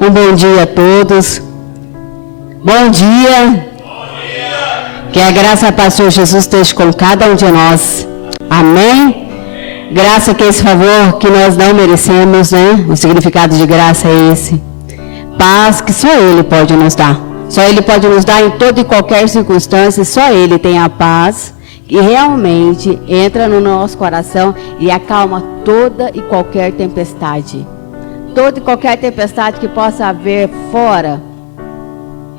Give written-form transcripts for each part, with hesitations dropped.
Um bom dia a todos. Bom dia. Que a graça do Senhor Jesus esteja com cada um de nós. Amém? Graça que é esse favor que nós não merecemos, né? O significado de graça é esse. Paz que só Ele pode nos dar. Só Ele pode nos dar em toda e qualquer circunstância. Só Ele tem a paz que realmente entra no nosso coração e acalma toda e qualquer tempestade. Toda e qualquer tempestade que possa haver fora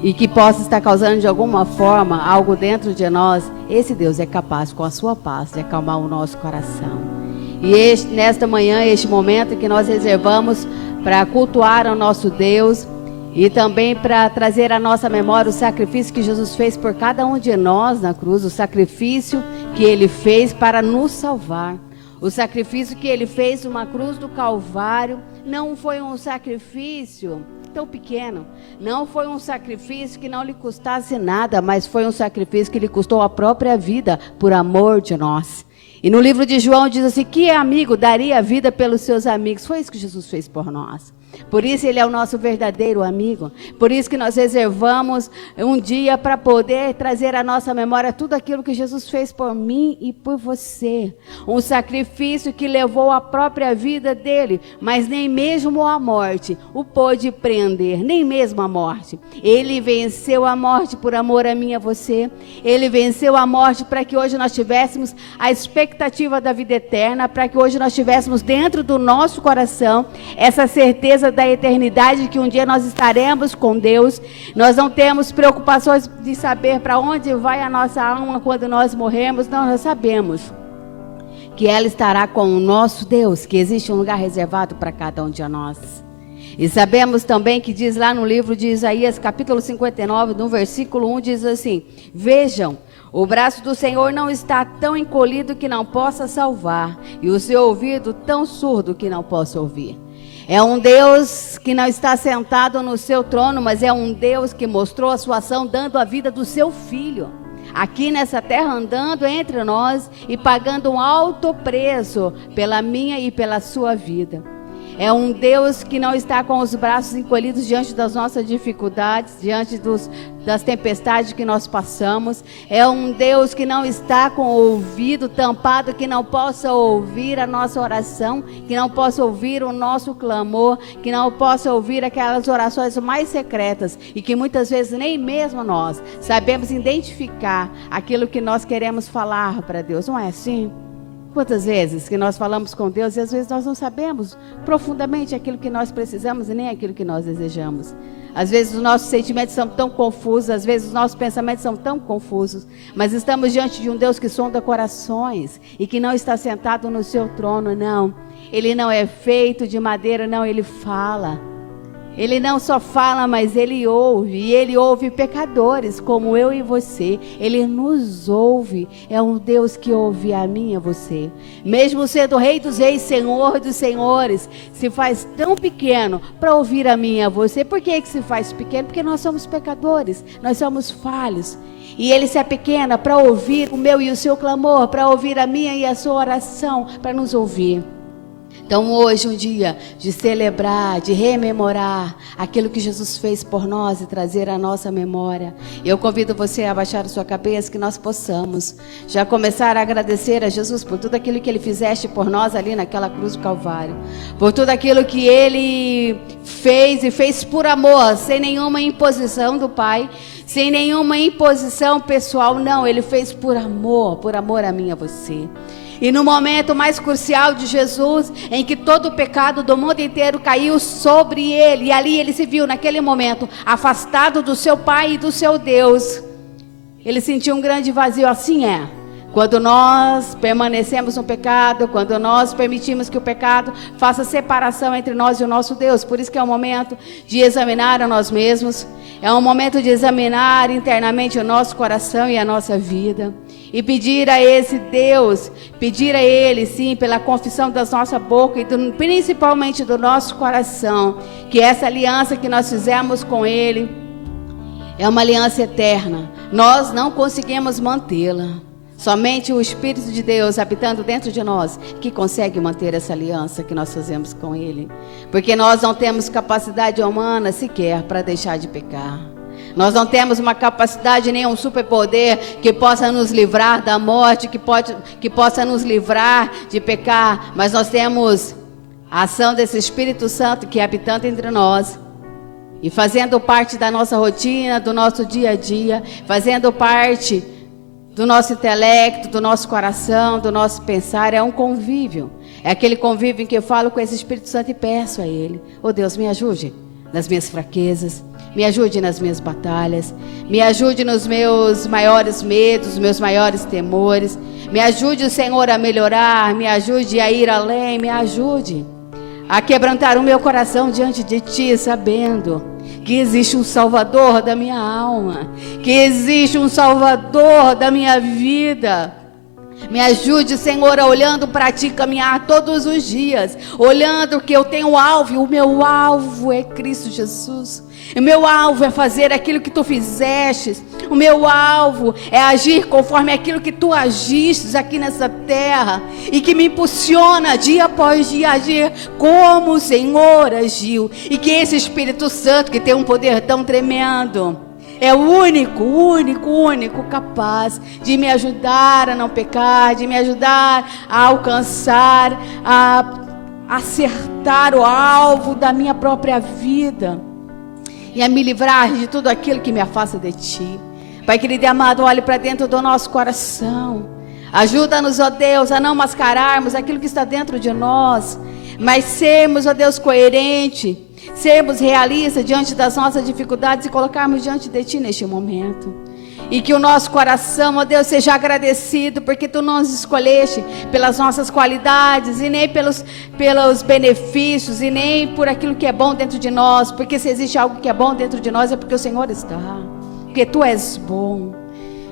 e que possa estar causando de alguma forma algo dentro de nós, esse Deus é capaz, com a sua paz, de acalmar o nosso coração. E nesta manhã, este momento que nós reservamos para cultuar o nosso Deus e também para trazer à nossa memória o sacrifício que Jesus fez por cada um de nós na cruz, o sacrifício que Ele fez para nos salvar. O sacrifício que Ele fez numa cruz do Calvário não foi um sacrifício tão pequeno, não foi um sacrifício que não lhe custasse nada, mas foi um sacrifício que lhe custou a própria vida por amor de nós. E no livro de João diz assim, que amigo daria a vida pelos seus amigos? Foi isso que Jesus fez por nós. Por isso Ele é o nosso verdadeiro amigo. Por isso que nós reservamos um dia para poder trazer à nossa memória tudo aquilo que Jesus fez por mim e por você. Um sacrifício que levou a própria vida dele, mas nem mesmo a morte o pôde prender, nem mesmo a morte. Ele venceu a morte por amor a mim e a você. Ele venceu a morte para que hoje nós tivéssemos a expectativa da vida eterna, para que hoje nós tivéssemos dentro do nosso coração essa certeza da eternidade, que um dia nós estaremos com Deus. Nós não temos preocupações de saber para onde vai a nossa alma quando nós morremos. Não, nós sabemos que ela estará com o nosso Deus, que existe um lugar reservado para cada um de nós. E sabemos também que diz lá no livro de Isaías, capítulo 59, no versículo 1, diz assim: vejam, o braço do Senhor não está tão encolhido que não possa salvar, e o seu ouvido tão surdo que não possa ouvir. É um Deus que não está sentado no seu trono, mas é um Deus que mostrou a sua ação dando a vida do seu Filho. Aqui nessa terra, andando entre nós e pagando um alto preço pela minha e pela sua vida. É um Deus que não está com os braços encolhidos diante das nossas dificuldades, diante das tempestades que nós passamos. É um Deus que não está com o ouvido tampado, que não possa ouvir a nossa oração, que não possa ouvir o nosso clamor, que não possa ouvir aquelas orações mais secretas e que muitas vezes nem mesmo nós sabemos identificar aquilo que nós queremos falar para Deus. Não é assim? Quantas vezes que nós falamos com Deus e às vezes nós não sabemos profundamente aquilo que nós precisamos e nem aquilo que nós desejamos. Às vezes os nossos sentimentos são tão confusos, às vezes os nossos pensamentos são tão confusos, mas estamos diante de um Deus que sonda corações e que não está sentado no seu trono, não. Ele não é feito de madeira, não, Ele fala. Ele não só fala, mas Ele ouve. E Ele ouve pecadores como eu e você. Ele nos ouve. É um Deus que ouve a mim e a você. Mesmo sendo Rei dos Reis, Senhor dos Senhores, se faz tão pequeno para ouvir a mim e a você. Por que se faz pequeno? Porque nós somos pecadores. Nós somos falhos. E Ele se apequena para ouvir o meu e o seu clamor, para ouvir a minha e a sua oração, para nos ouvir. Então hoje é um dia de celebrar, de rememorar aquilo que Jesus fez por nós e trazer à nossa memória. Eu convido você a abaixar a sua cabeça, que nós possamos já começar a agradecer a Jesus por tudo aquilo que Ele fizeste por nós ali naquela cruz do Calvário. Por tudo aquilo que Ele fez e fez por amor, sem nenhuma imposição do Pai, sem nenhuma imposição pessoal, não. Ele fez por amor a mim e a você. E no momento mais crucial de Jesus, em que todo o pecado do mundo inteiro caiu sobre Ele, e ali Ele se viu naquele momento afastado do seu Pai e do seu Deus, Ele sentiu um grande vazio. Assim é quando nós permanecemos no pecado, quando nós permitimos que o pecado faça separação entre nós e o nosso Deus. Por isso que é um momento de examinar a nós mesmos, é um momento de examinar internamente o nosso coração e a nossa vida, e pedir a esse Deus, pedir a Ele, sim, pela confissão das nossas bocas e principalmente do nosso coração, que essa aliança que nós fizemos com Ele é uma aliança eterna. Nós não conseguimos mantê-la. Somente o Espírito de Deus habitando dentro de nós que consegue manter essa aliança que nós fazemos com Ele. Porque nós não temos capacidade humana sequer para deixar de pecar. Nós não temos uma capacidade, nem um superpoder que possa nos livrar da morte, que possa nos livrar de pecar. Mas nós temos a ação desse Espírito Santo que é habitando entre nós. E fazendo parte da nossa rotina, do nosso dia a dia, fazendo parte do nosso intelecto, do nosso coração, do nosso pensar, é um convívio. É aquele convívio em que eu falo com esse Espírito Santo e peço a Ele: oh Deus, me ajude nas minhas fraquezas, me ajude nas minhas batalhas, me ajude nos meus maiores medos, meus maiores temores, me ajude, Senhor, a melhorar, me ajude a ir além, me ajude a quebrantar o meu coração diante de Ti, sabendo que existe um Salvador da minha alma, que existe um Salvador da minha vida. Me ajude, Senhor, a olhando para Ti caminhar todos os dias, olhando que eu tenho alvo, e o meu alvo é Cristo Jesus. O meu alvo é fazer aquilo que Tu fizestes. O meu alvo é agir conforme aquilo que Tu agistes aqui nessa terra, e que me impulsiona dia após dia a agir como o Senhor agiu. E que esse Espírito Santo, que tem um poder tão tremendo, é o único capaz de me ajudar a não pecar, de me ajudar a alcançar, a acertar o alvo da minha própria vida e a me livrar de tudo aquilo que me afasta de Ti. Pai querido e amado, olhe para dentro do nosso coração. Ajuda-nos, ó Deus, a não mascararmos aquilo que está dentro de nós, mas sermos, ó Deus, coerentes, sermos realistas diante das nossas dificuldades e colocarmos diante de Ti neste momento. E que o nosso coração, ó Deus, seja agradecido, porque Tu não nos escolheste pelas nossas qualidades, e nem pelos benefícios, e nem por aquilo que é bom dentro de nós. Porque se existe algo que é bom dentro de nós, é porque o Senhor está, porque Tu és bom.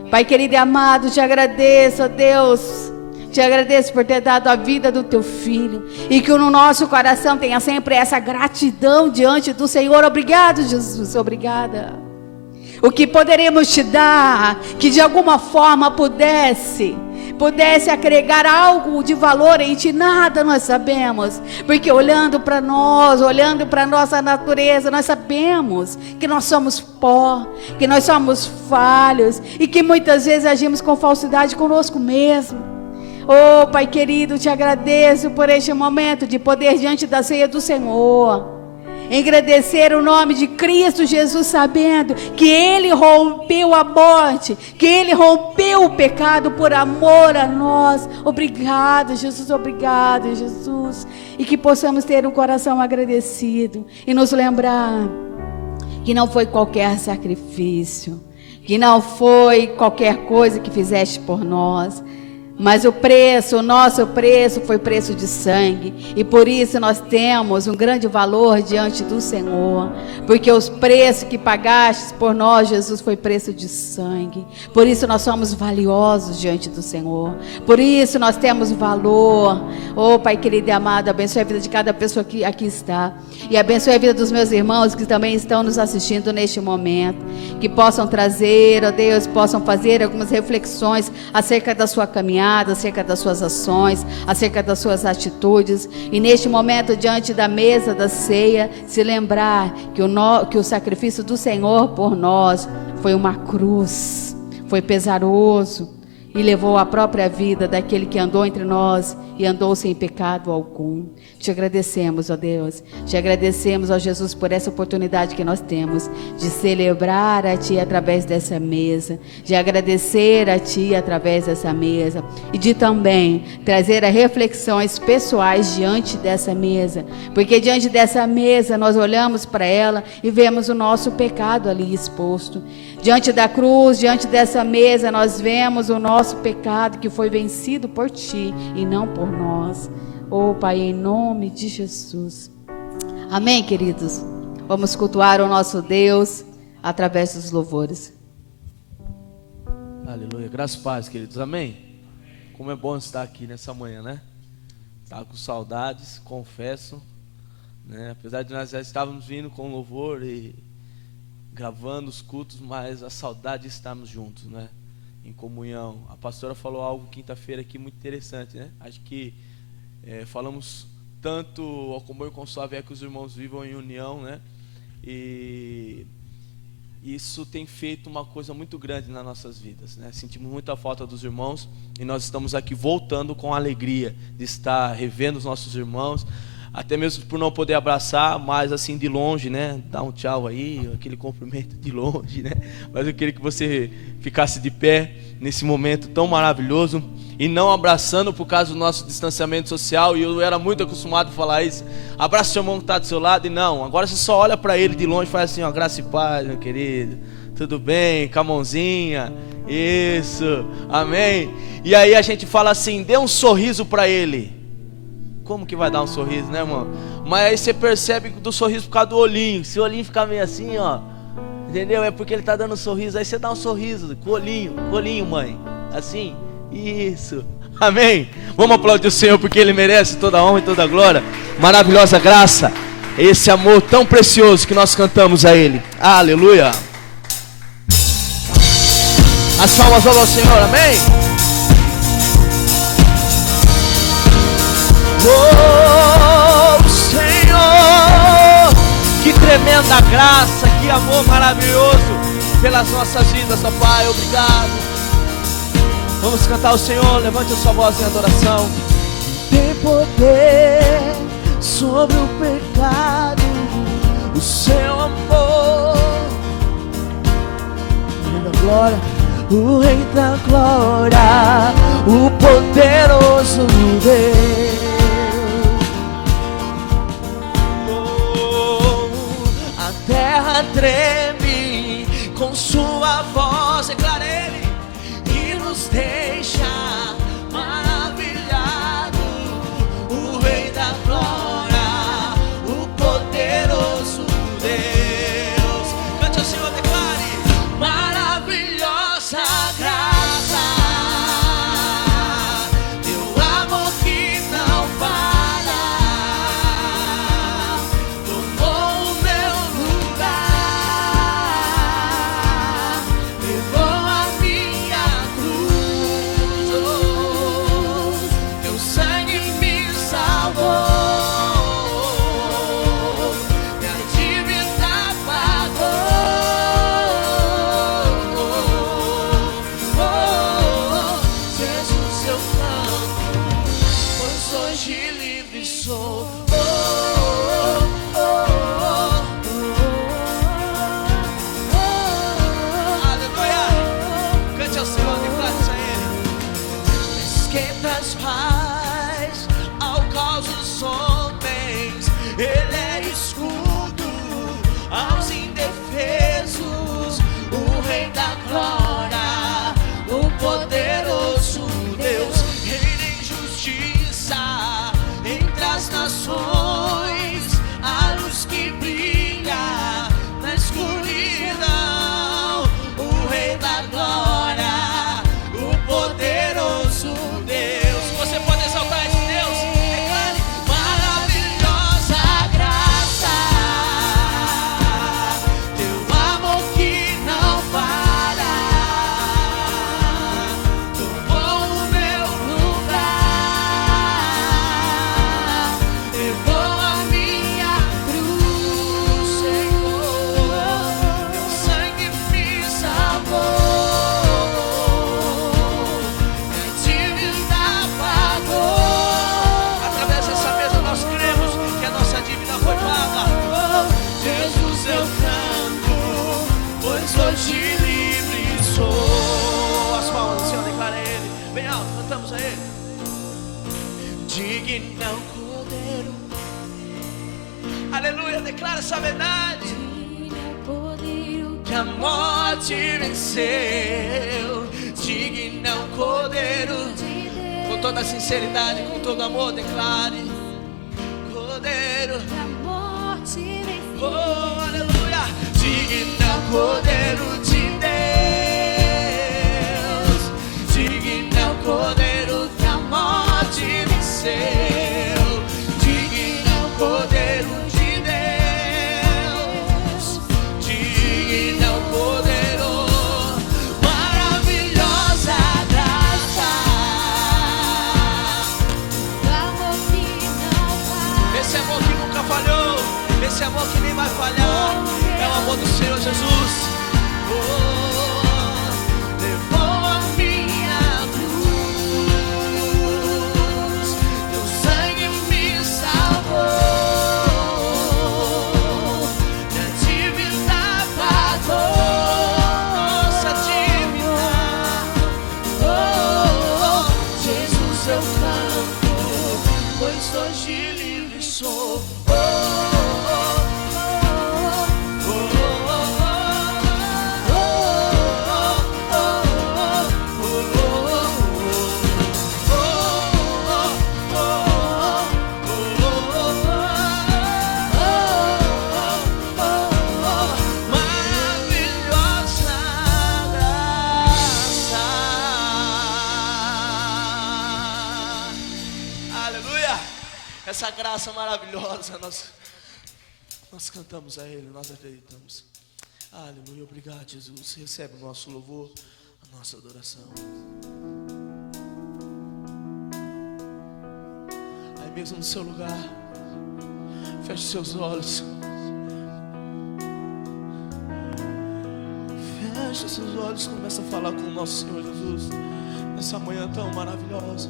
Pai querido e amado, Te agradeço, ó Deus, Te agradeço por ter dado a vida do Teu Filho, e que no nosso coração tenha sempre essa gratidão diante do Senhor. Obrigado, Jesus, obrigada. O que poderemos Te dar, que de alguma forma pudesse agregar algo de valor em Ti, nada nós sabemos, porque olhando para nós, olhando para a nossa natureza, nós sabemos que nós somos pó, que nós somos falhos, e que muitas vezes agimos com falsidade conosco mesmo. Oh Pai querido, Te agradeço por este momento de poder diante da ceia do Senhor engrandecer o nome de Cristo Jesus, sabendo que Ele rompeu a morte, que Ele rompeu o pecado por amor a nós. Obrigado, Jesus, obrigado, Jesus. E que possamos ter um coração agradecido e nos lembrar que não foi qualquer sacrifício, que não foi qualquer coisa que fizeste por nós, mas o nosso preço foi preço de sangue, e por isso nós temos um grande valor diante do Senhor, porque os preços que pagaste por nós, Jesus, foi preço de sangue. Por isso nós somos valiosos diante do Senhor, por isso nós temos valor. Oh Pai querido e amado, abençoe a vida de cada pessoa que aqui está, e abençoe a vida dos meus irmãos que também estão nos assistindo neste momento, que possam trazer, ó Deus, possam fazer algumas reflexões acerca da sua caminhada, acerca das suas ações, acerca das suas atitudes, e neste momento diante da mesa da ceia, se lembrar que o sacrifício do Senhor por nós foi uma cruz, foi pesaroso, e levou a própria vida daquele que andou entre nós e andou sem pecado algum. Te agradecemos, ó Deus, te agradecemos, ó Jesus, por essa oportunidade que nós temos de celebrar a Ti através dessa mesa, de agradecer a Ti através dessa mesa, e de também trazer as reflexões pessoais diante dessa mesa, porque diante dessa mesa nós olhamos para ela e vemos o nosso pecado ali exposto. Diante da cruz, diante dessa mesa, nós vemos o nosso pecado que foi vencido por Ti e não por nós. Oh Pai, em nome de Jesus. Amém, queridos? Vamos cultuar o nosso Deus através dos louvores. Aleluia, graças e paz, queridos, amém? Como é bom estar aqui nessa manhã, né? Estava com saudades, confesso, né? Apesar de nós já estávamos vindo com louvor e gravando os cultos, mas a saudade de estarmos juntos, né? em comunhão. A pastora falou algo quinta-feira aqui muito interessante, né? Acho que falamos tanto ao comboio com suave é que os irmãos vivam em união, né? E isso tem feito uma coisa muito grande nas nossas vidas, né? Sentimos muita falta dos irmãos e nós estamos aqui voltando com alegria de estar revendo os nossos irmãos, até mesmo por não poder abraçar, mas assim de longe, né? Dar um tchau aí, aquele cumprimento de longe, né? Mas eu queria que você ficasse de pé nesse momento tão maravilhoso e não abraçando por causa do nosso distanciamento social. E eu era muito acostumado a falar isso: abraça o seu irmão que está do seu lado. E não, agora você só olha para ele de longe e faz assim, ó, graça e paz, meu querido, tudo bem, com a mãozinha, isso, amém. E aí a gente fala assim, dê um sorriso para ele. Como que vai dar um sorriso, né, irmão? Mas aí você percebe do sorriso por causa do olhinho. Se o olhinho ficar meio assim, ó, entendeu? É porque ele tá dando um sorriso. Aí você dá um sorriso com o olhinho, mãe. Assim, isso, amém. Vamos aplaudir o Senhor porque Ele merece toda a honra e toda a glória. Maravilhosa graça, esse amor tão precioso que nós cantamos a Ele. Aleluia. As palmas ao Senhor, amém. Oh, Senhor, que tremenda graça, que amor maravilhoso pelas nossas vidas, ó Pai, obrigado. Vamos cantar ao Senhor, levante a sua voz em adoração. Tem poder sobre o pecado, o seu amor, o Rei da glória, o Rei da glória, o poderoso Deus. A terra treme com sua voz, declara Ele, e nos deixa maravilhado. O Rei da glória, o poderoso Deus. Cante ao Senhor, declare: maravilhosa graça, teu amor que não para, tomou o meu lugar, levou a minha cruz, oh, teu sangue me salvou, minha dívida pagou, oh, Jesus eu canto, pois hoje livre sou. Aleluia! Cante ao Senhor, declare isso a Ele. Esquenta as paz ao caos dos homens, Ele é escudo aos indefesos, o Rei da glória, o poderoso Deus, reina em justiça entre as nações, a luz que brilha na escuridão, o Rei da glória, o poderoso Deus. Você pode exaltar esse Deus? Declare: maravilhosa graça, teu amor que não para, tomou o meu lugar, levou a minha cruz, Senhor, teu sangue me salvou, minha dívida pagou. Através dessa mesa nós cremos que a nossa dívida foi paga. Oh, Jesus eu canto, pois hoje livre sou. As palmas do Senhor, declara a Ele, bem alto, cantamos a Ele. Digno Cordeiro, aleluia, declara essa verdade, que a morte venceu. Digno Cordeiro, com toda a sinceridade, com todo amor, declare: Cordeiro, oh, aleluia, digno Cordeiro de Deus, digno Cordeiro que a morte venceu, digno Cordeiro de Deus, digno Cordeiro, maravilhosa falhou, esse amor que nem vai falhar, é o amor do Senhor Jesus. Levou a minha cruz, teu sangue me salvou, minha dívida pagou, nossa dívida. Jesus eu canto, pois hoje livre sou. Essa graça maravilhosa, nós cantamos a Ele, nós acreditamos. Aleluia, obrigado, Jesus. Recebe o nosso louvor, a nossa adoração. Aí mesmo no seu lugar, feche seus olhos. Feche seus olhos, começa a falar com o nosso Senhor Jesus. Nessa manhã tão maravilhosa,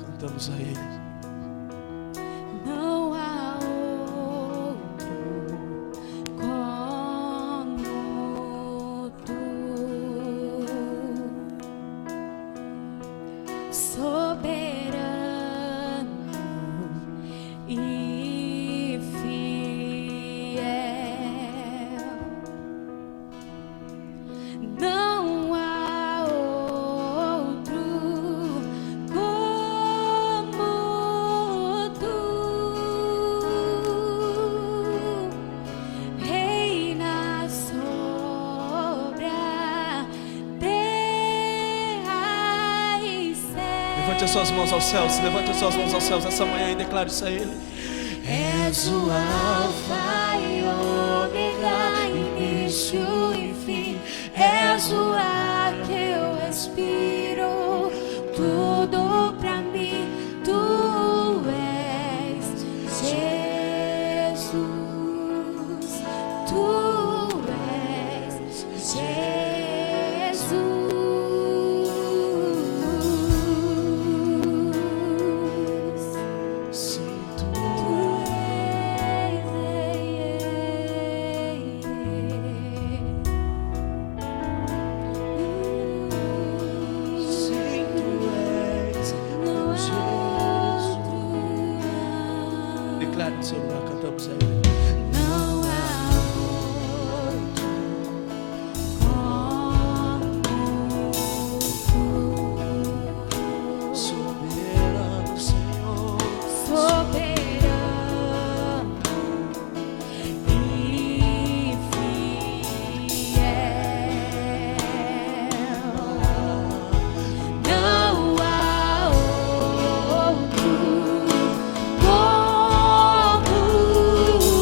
cantamos a Ele. Não há outro como tu, soberano e fiel. Não há outro como tu, reina sobre a terra e céu. Levante as suas mãos aos céus, levante as suas mãos aos céus essa manhã e declare isso a Ele. És o Alfa e Ômega, início e fim. És o ar que eu respiro, tudo pra mim. Tu és Jesus, tu és Jesus. Sim, Tu declare no seu lugar, cantamos a Ele. não há outro como tu, Soberano Senhor, soberano e fiel. Não há outro como tu,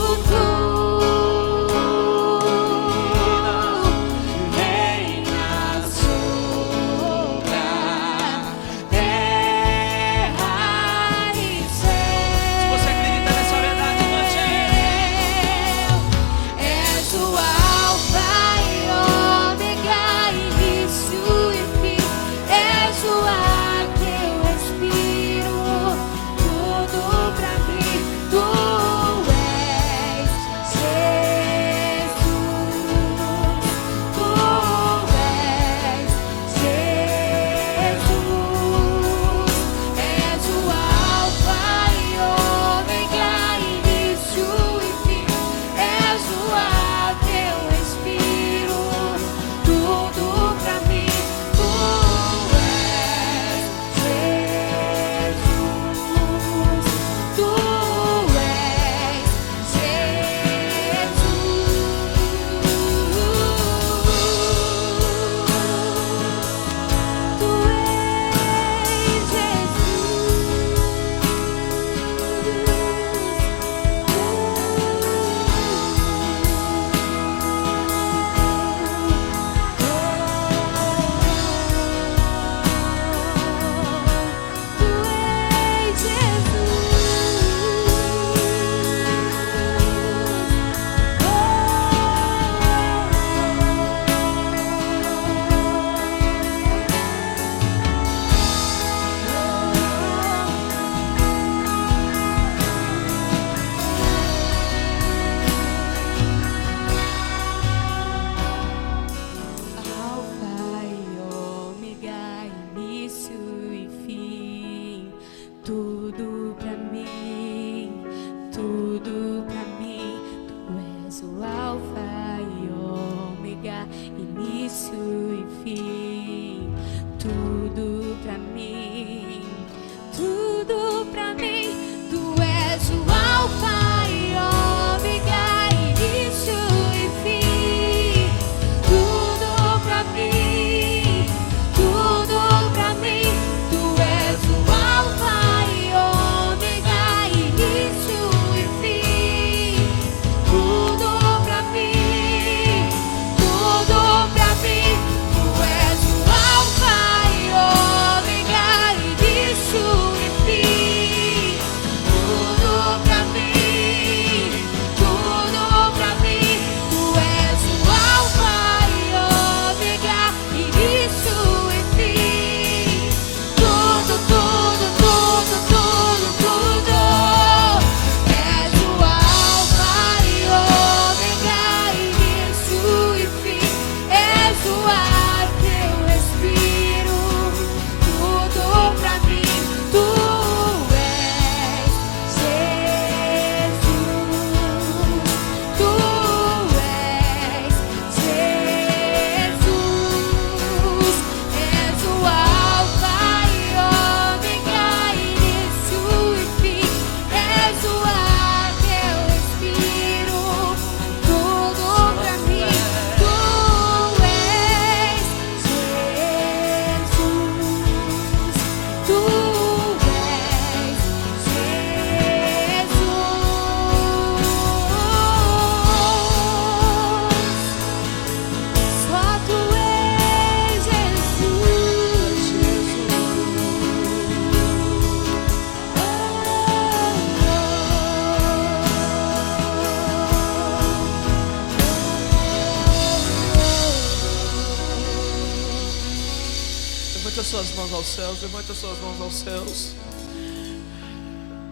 suas mãos aos céus, levanta suas mãos aos céus.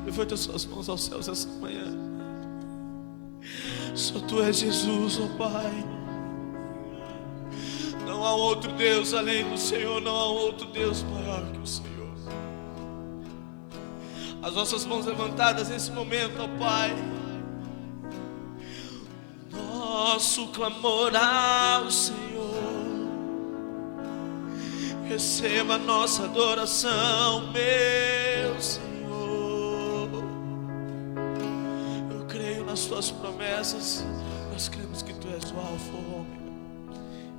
Levanta suas mãos aos céus essa manhã. Só Tu és Jesus, ó Pai. Não há outro Deus além do Senhor, não há outro Deus maior que o Senhor. As nossas mãos levantadas nesse momento, ó Pai. Nosso clamor ao Senhor. Receba a nossa adoração, meu Senhor. Eu creio nas Tuas promessas. Nós cremos que Tu és o Alfa, o Ômega,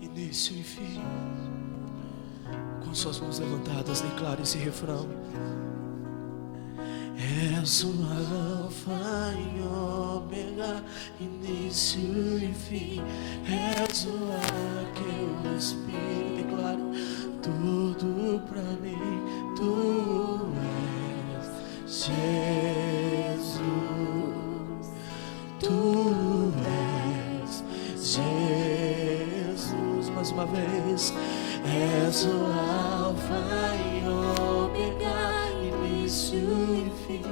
início e fim. Com suas mãos levantadas, declare esse refrão. És o Alfa e Ômega, início e fim. És o ar que eu respiro. Declaro tudo pra mim. Tu és Jesus. Tu és Jesus. Mais uma vez. És o Alfa e Ômega, início e fim.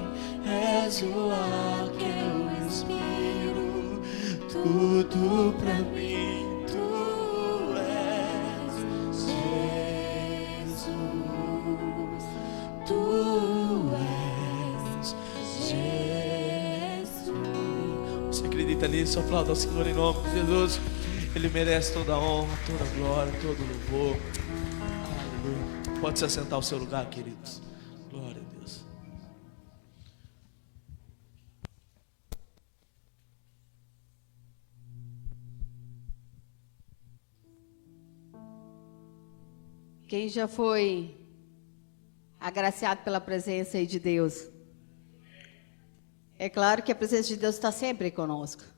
És o ar que eu respiro. Tudo pra mim. Tu és Jesus. Tu és Jesus. Você acredita nisso? Aplauda ao Senhor em nome de Jesus. Ele merece toda a honra, toda a glória, todo o louvor. Aleluia. Pode se assentar ao seu lugar, queridos. Glória a Deus. Quem já foi agraciado pela presença aí de Deus? É claro que a presença de Deus está sempre conosco.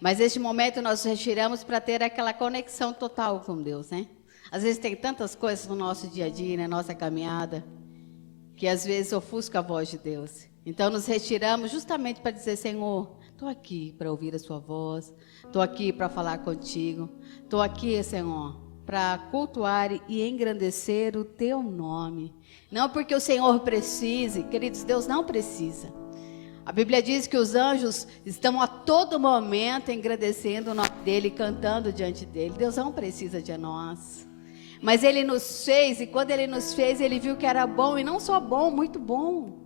Mas neste momento nós retiramos para ter aquela conexão total com Deus, né? Às vezes tem tantas coisas no nosso dia a dia, na nossa caminhada, que às vezes ofusca a voz de Deus. Então nos retiramos justamente para dizer, Senhor, estou aqui para ouvir a Sua voz, estou aqui para falar contigo, estou aqui, Senhor, para cultuar e engrandecer o Teu nome. Não porque o Senhor precise, queridos, Deus não precisa. A Bíblia diz que os anjos estão a todo momento engrandecendo o nome dEle, cantando diante dEle. Deus não precisa de nós. Mas Ele nos fez, e quando Ele nos fez, Ele viu que era bom, e não só bom, muito bom.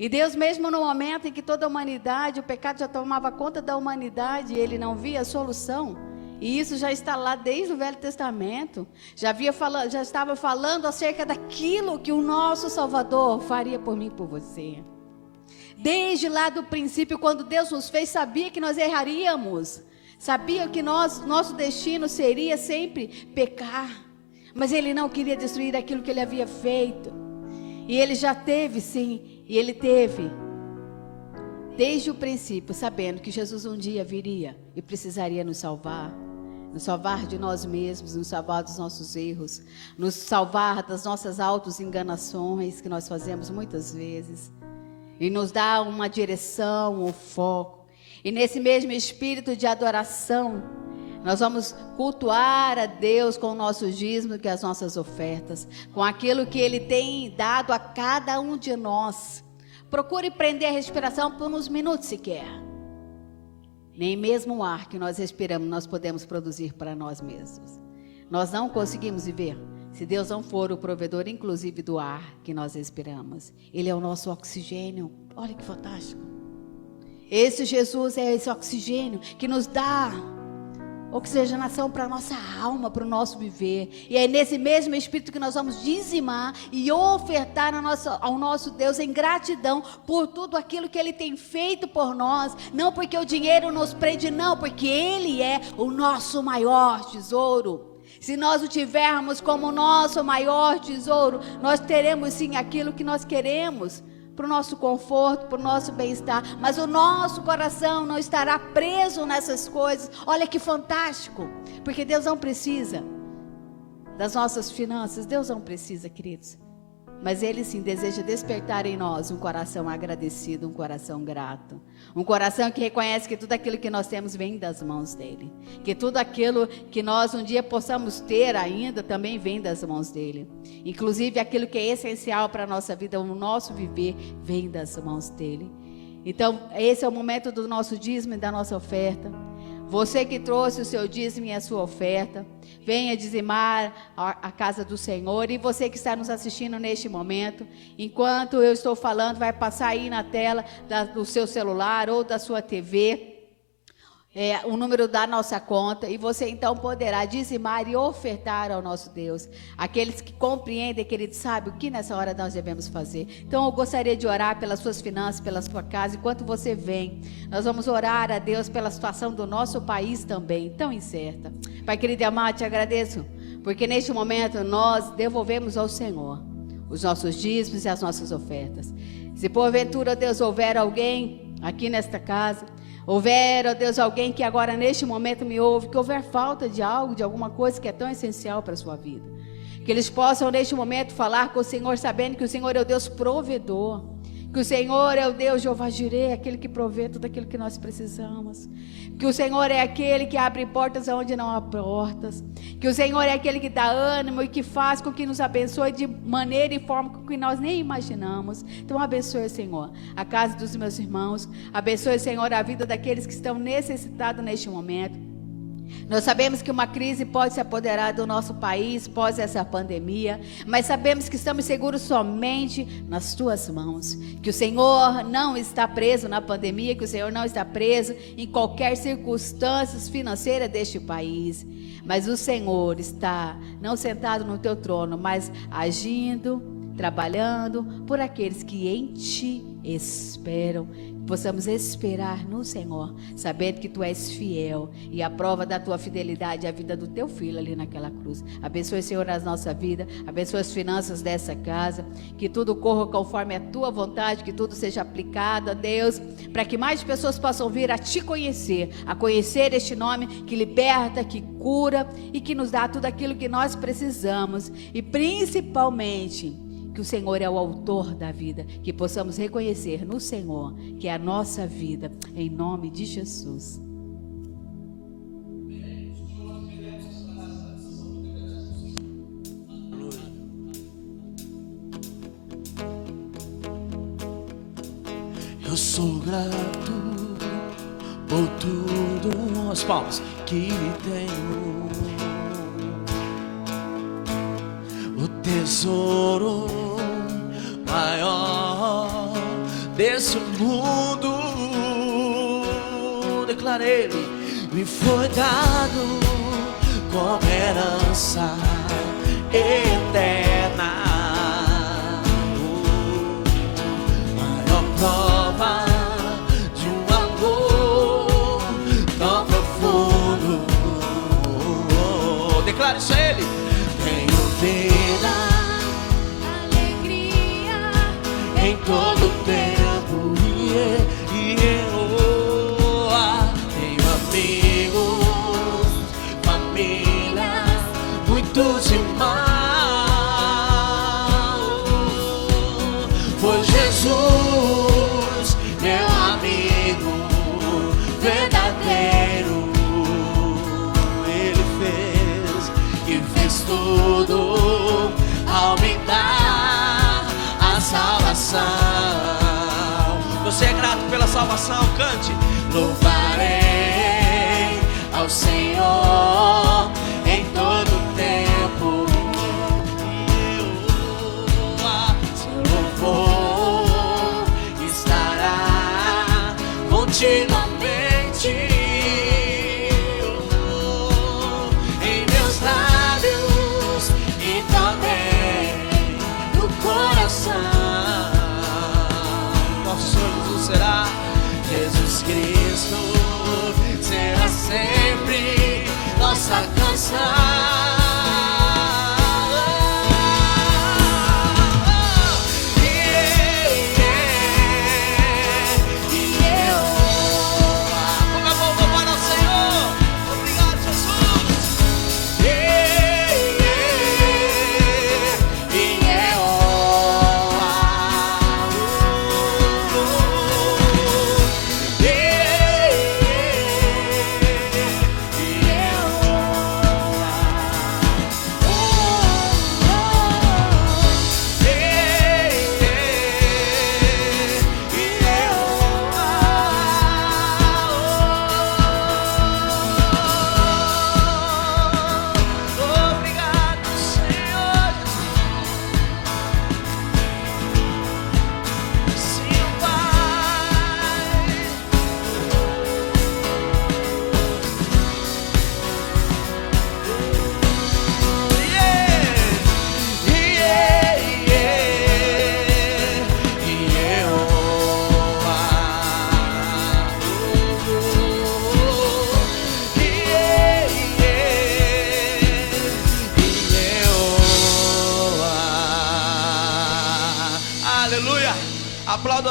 E Deus, mesmo no momento em que toda a humanidade, o pecado já tomava conta da humanidade, Ele não via a solução. E isso já está lá desde o Velho Testamento. Já estava falando acerca daquilo que o nosso Salvador faria por mim e por você. Desde lá do princípio, quando Deus nos fez, sabia que nós erraríamos. Sabia que nosso destino seria sempre pecar. Mas Ele não queria destruir aquilo que Ele havia feito. E Ele já teve, sim, e Ele teve, desde o princípio, sabendo que Jesus um dia viria e precisaria nos salvar de nós mesmos, nos salvar dos nossos erros, nos salvar das nossas auto-enganações que nós fazemos muitas vezes. E nos dá uma direção, um foco. E nesse mesmo espírito de adoração, nós vamos cultuar a Deus com o nosso dízimo, que é as nossas ofertas, com aquilo que Ele tem dado a cada um de nós. Procure prender a respiração por uns minutos sequer. Nem mesmo o ar que nós respiramos nós podemos produzir para nós mesmos. Nós não conseguimos viver se Deus não for o provedor, inclusive do ar que nós respiramos. Ele é o nosso oxigênio. Olha que fantástico. Esse Jesus é esse oxigênio que nos dá oxigenação para a nossa alma, para o nosso viver. E é nesse mesmo Espírito que nós vamos dizimar e ofertar ao nosso Deus em gratidão por tudo aquilo que Ele tem feito por nós. Não porque o dinheiro nos prende, não, porque Ele é o nosso maior tesouro. Se nós o tivermos como nosso maior tesouro, nós teremos sim aquilo que nós queremos, para o nosso conforto, para o nosso bem-estar, mas o nosso coração não estará preso nessas coisas. Olha que fantástico, porque Deus não precisa das nossas finanças, Deus não precisa, queridos. Mas Ele sim deseja despertar em nós um coração agradecido, um coração grato. Um coração que reconhece que tudo aquilo que nós temos vem das mãos dEle. Que tudo aquilo que nós um dia possamos ter ainda também vem das mãos dEle. Inclusive aquilo que é essencial para a nossa vida, o nosso viver, vem das mãos dEle. Então esse é o momento do nosso dízimo e da nossa oferta. Você que trouxe o seu dízimo e a sua oferta, venha dizimar a casa do Senhor. E você que está nos assistindo neste momento, enquanto eu estou falando, vai passar aí na tela do seu celular ou da sua TV, o número da nossa conta, e você então poderá dizimar e ofertar ao nosso Deus. Aqueles que compreendem, que Ele sabe o que nessa hora nós devemos fazer. Então eu gostaria de orar pelas suas finanças, pela sua casa. Enquanto você vem, nós vamos orar a Deus pela situação do nosso país também, tão incerta. Pai querido e amado, te agradeço, porque neste momento nós devolvemos ao Senhor os nossos dízimos e as nossas ofertas. Se porventura, Deus, houver alguém aqui nesta casa, houver, ó Deus, alguém que agora neste momento me ouve, que houver falta de algo, de alguma coisa que é tão essencial para a sua vida, que eles possam neste momento falar com o Senhor, sabendo que o Senhor é o Deus provedor, que o Senhor é o Deus Jeová Jireh, aquele que provê tudo aquilo que nós precisamos, que o Senhor é aquele que abre portas onde não há portas, que o Senhor é aquele que dá ânimo e que faz com que nos abençoe de maneira e forma com que nós nem imaginamos. Então abençoe, Senhor, a casa dos meus irmãos, abençoe, Senhor, a vida daqueles que estão necessitados neste momento. Nós sabemos que uma crise pode se apoderar do nosso país após essa pandemia, mas sabemos que estamos seguros somente nas tuas mãos, que o Senhor não está preso na pandemia, que o Senhor não está preso em qualquer circunstância financeira deste país, mas o Senhor está não sentado no teu trono, mas agindo, trabalhando por aqueles que em ti esperam. Possamos esperar no Senhor, sabendo que Tu és fiel, e a prova da Tua fidelidade é a vida do Teu Filho ali naquela cruz. Abençoe, Senhor, a nossa vida, abençoe as finanças dessa casa, que tudo corra conforme a Tua vontade, que tudo seja aplicado a Deus, para que mais pessoas possam vir a Te conhecer, a conhecer este nome que liberta, que cura e que nos dá tudo aquilo que nós precisamos, e principalmente que o Senhor é o autor da vida, que possamos reconhecer no Senhor que é a nossa vida, em nome de Jesus. Eu sou grato por tudo, as palmas que tenho, o tesouro maior desse mundo, declarei, me foi dado como herança eterna, maior prova de um amor tão profundo. Declare isso a Ele. Tenho vida, em todo tempo, e eu tenho amigos, família, muitos irmãos. Foi Jesus, meu amigo verdadeiro. Ele fez e fez tudo ao me dar a salvação. Você é grato pela salvação? Cante. Louvarei ao Senhor em todo tempo. Seu louvor estará continuamente em meus lábios e também no coração. Nosso Senhor Jesus será, Jesus Cristo será sempre nossa canção.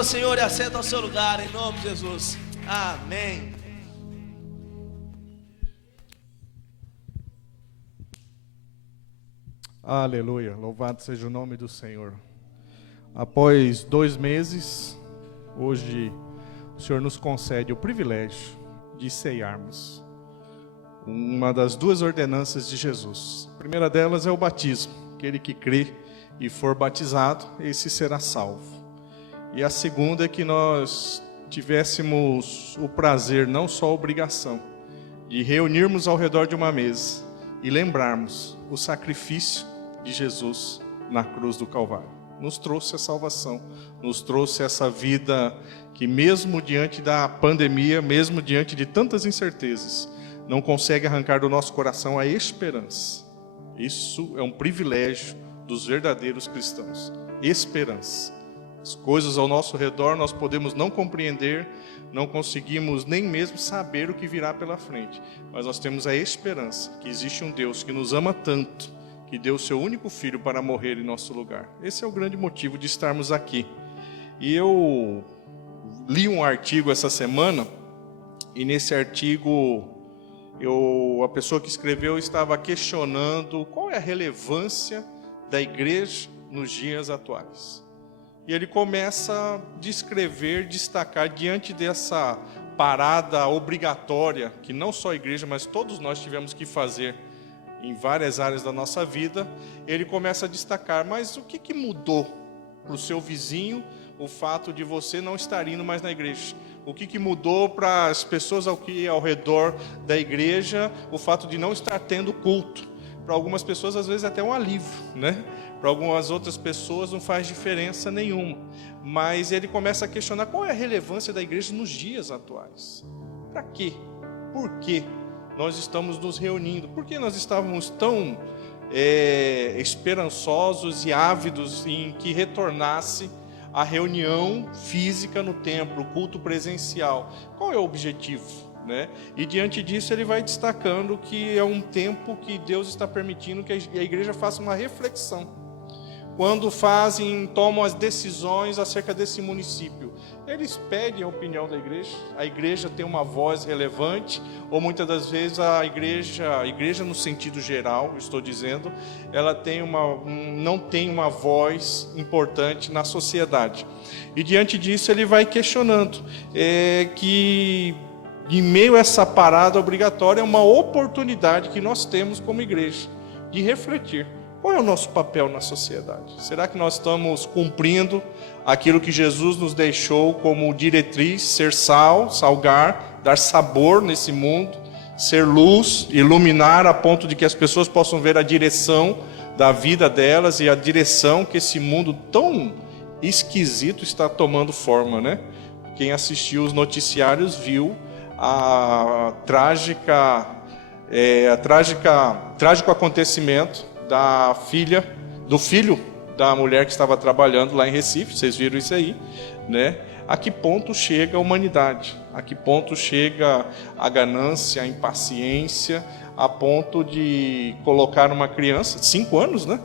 Senhor e assenta ao seu lugar, em nome de Jesus. Amém. Aleluia, louvado seja o nome do Senhor. Após 2 meses, hoje o Senhor nos concede o privilégio de ceiarmos uma das 2 ordenanças de Jesus. A primeira delas é o batismo. Aquele que crê e for batizado, esse será salvo. E a segunda é que nós tivéssemos o prazer, não só a obrigação, de reunirmos ao redor de uma mesa e lembrarmos o sacrifício de Jesus na cruz do Calvário. Nos trouxe a salvação, nos trouxe essa vida que mesmo diante da pandemia, mesmo diante de tantas incertezas, não consegue arrancar do nosso coração a esperança. Isso é um privilégio dos verdadeiros cristãos. Esperança. As coisas ao nosso redor nós podemos não compreender, não conseguimos nem mesmo saber o que virá pela frente, mas nós temos a esperança que existe um Deus que nos ama tanto, que deu o seu único filho para morrer em nosso lugar. Esse é o grande motivo de estarmos aqui. E eu li um artigo essa semana, e nesse artigo a pessoa que escreveu estava questionando qual é a relevância da igreja nos dias atuais. E ele começa a descrever, destacar diante dessa parada obrigatória, que não só a igreja, mas todos nós tivemos que fazer em várias áreas da nossa vida. Ele começa a destacar, mas o que mudou para o seu vizinho o fato de você não estar indo mais na igreja? O que mudou para as pessoas ao redor da igreja o fato de não estar tendo culto? Para algumas pessoas, às vezes, até um alívio, né? Para algumas outras pessoas não faz diferença nenhuma. Mas ele começa a questionar qual é a relevância da igreja nos dias atuais. Para quê? Por que nós estamos nos reunindo? Por que nós estávamos tão esperançosos e ávidos em que retornasse a reunião física no templo, o culto presencial? Qual é o objetivo? Né? E diante disso ele vai destacando que é um tempo que Deus está permitindo que a igreja faça uma reflexão. Quando tomam as decisões acerca desse município, eles pedem a opinião da igreja. A igreja tem uma voz relevante, ou muitas das vezes a igreja no sentido geral, estou dizendo, ela não tem uma voz importante na sociedade. E diante disso ele vai questionando que em meio a essa parada obrigatória é uma oportunidade que nós temos como igreja de refletir. Qual é o nosso papel na sociedade? Será que nós estamos cumprindo aquilo que Jesus nos deixou como diretriz, ser sal, salgar, dar sabor nesse mundo, ser luz, iluminar a ponto de que as pessoas possam ver a direção da vida delas e a direção que esse mundo tão esquisito está tomando forma, né? Quem assistiu os noticiários viu trágico acontecimento do filho da mulher que estava trabalhando lá em Recife. Vocês viram isso aí, né? A que ponto chega a humanidade? A que ponto chega a ganância, a impaciência, a ponto de colocar uma criança, 5 anos, né?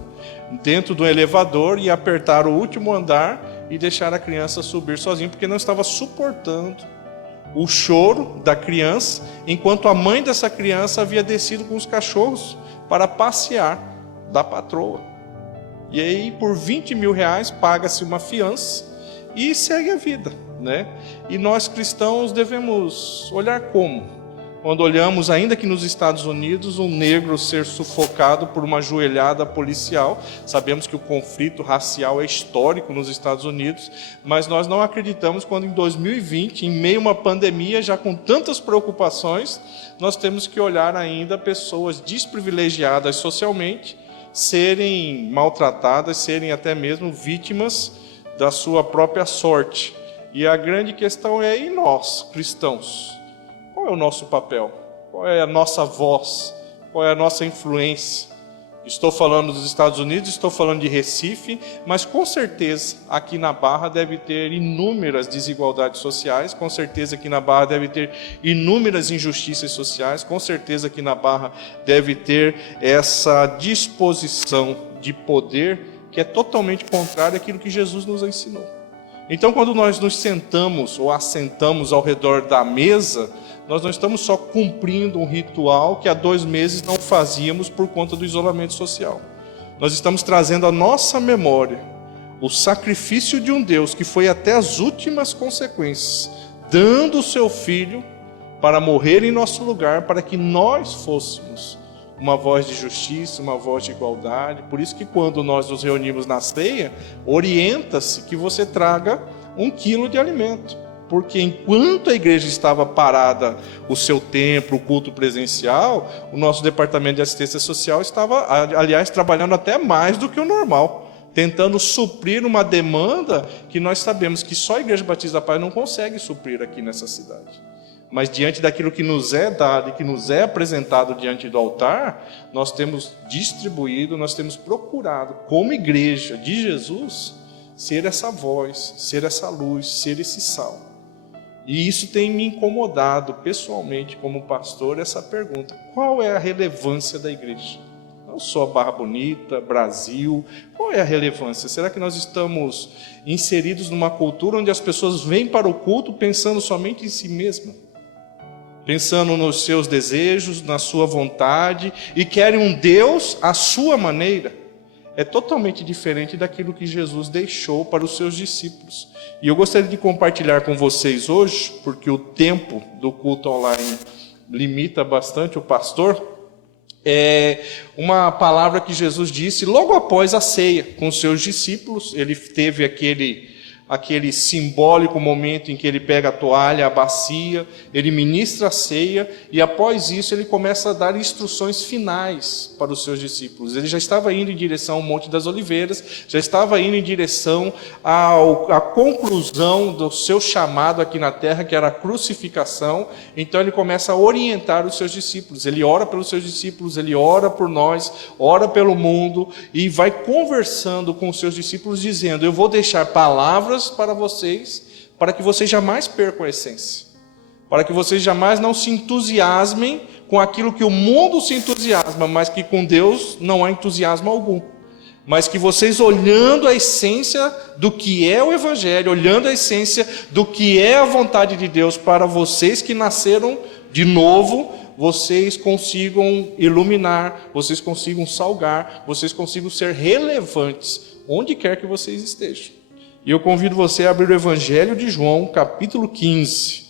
Dentro do elevador e apertar o último andar e deixar a criança subir sozinha, porque não estava suportando o choro da criança, enquanto a mãe dessa criança havia descido com os cachorros para passear da patroa. E aí, por R$20 mil, paga-se uma fiança e segue a vida, né? E nós cristãos devemos olhar como? Quando olhamos, ainda que nos Estados Unidos, um negro ser sufocado por uma joelhada policial. Sabemos que o conflito racial é histórico nos Estados Unidos, mas nós não acreditamos quando em 2020, em meio a uma pandemia, já com tantas preocupações, nós temos que olhar ainda pessoas desprivilegiadas socialmente, serem maltratadas, serem até mesmo vítimas da sua própria sorte. E a grande questão é, e nós, cristãos? Qual é o nosso papel? Qual é a nossa voz? Qual é a nossa influência? Estou falando dos Estados Unidos, estou falando de Recife, mas com certeza aqui na Barra deve ter inúmeras desigualdades sociais, com certeza aqui na Barra deve ter inúmeras injustiças sociais, com certeza aqui na Barra deve ter essa disposição de poder que é totalmente contrária àquilo que Jesus nos ensinou. Então, quando nós nos sentamos ou assentamos ao redor da mesa, nós não estamos só cumprindo um ritual que há 2 meses não fazíamos por conta do isolamento social. Nós estamos trazendo à nossa memória o sacrifício de um Deus que foi até as últimas consequências, dando o seu Filho para morrer em nosso lugar, para que nós fôssemos uma voz de justiça, uma voz de igualdade. Por isso que quando nós nos reunimos na ceia, orienta-se que você traga 1 quilo de alimento. Porque enquanto a igreja estava parada, o seu templo, o culto presencial, o nosso departamento de assistência social estava, aliás, trabalhando até mais do que o normal, tentando suprir uma demanda que nós sabemos que só a Igreja Batista da Paz não consegue suprir aqui nessa cidade. Mas diante daquilo que nos é dado e que nos é apresentado diante do altar, nós temos distribuído, nós temos procurado, como igreja de Jesus, ser essa voz, ser essa luz, ser esse sal. E isso tem me incomodado pessoalmente como pastor, essa pergunta: qual é a relevância da igreja? Não só Barra Bonita, Brasil, qual é a relevância? Será que nós estamos inseridos numa cultura onde as pessoas vêm para o culto pensando somente em si mesma? Pensando nos seus desejos, na sua vontade, e querem um Deus à sua maneira? É totalmente diferente daquilo que Jesus deixou para os seus discípulos. E eu gostaria de compartilhar com vocês hoje, porque o tempo do culto online limita bastante o pastor, uma palavra que Jesus disse logo após a ceia com os seus discípulos. Ele teve aquele simbólico momento em que ele pega a toalha, a bacia, ele ministra a ceia, e após isso ele começa a dar instruções finais para os seus discípulos. Ele já estava indo em direção ao Monte das Oliveiras, já estava indo em direção à conclusão do seu chamado aqui na terra, que era a crucificação. Então ele começa a orientar os seus discípulos, ele ora pelos seus discípulos, ele ora por nós, ora pelo mundo, e vai conversando com os seus discípulos, dizendo: eu vou deixar palavras para vocês, para que vocês jamais percam a essência, para que vocês jamais não se entusiasmem com aquilo que o mundo se entusiasma, mas que com Deus não há entusiasmo algum. Mas que vocês, olhando a essência do que é o Evangelho, olhando a essência do que é a vontade de Deus para vocês que nasceram de novo, vocês consigam iluminar, vocês consigam salgar, vocês consigam ser relevantes onde quer que vocês estejam. E eu convido você a abrir o Evangelho de João, capítulo 15.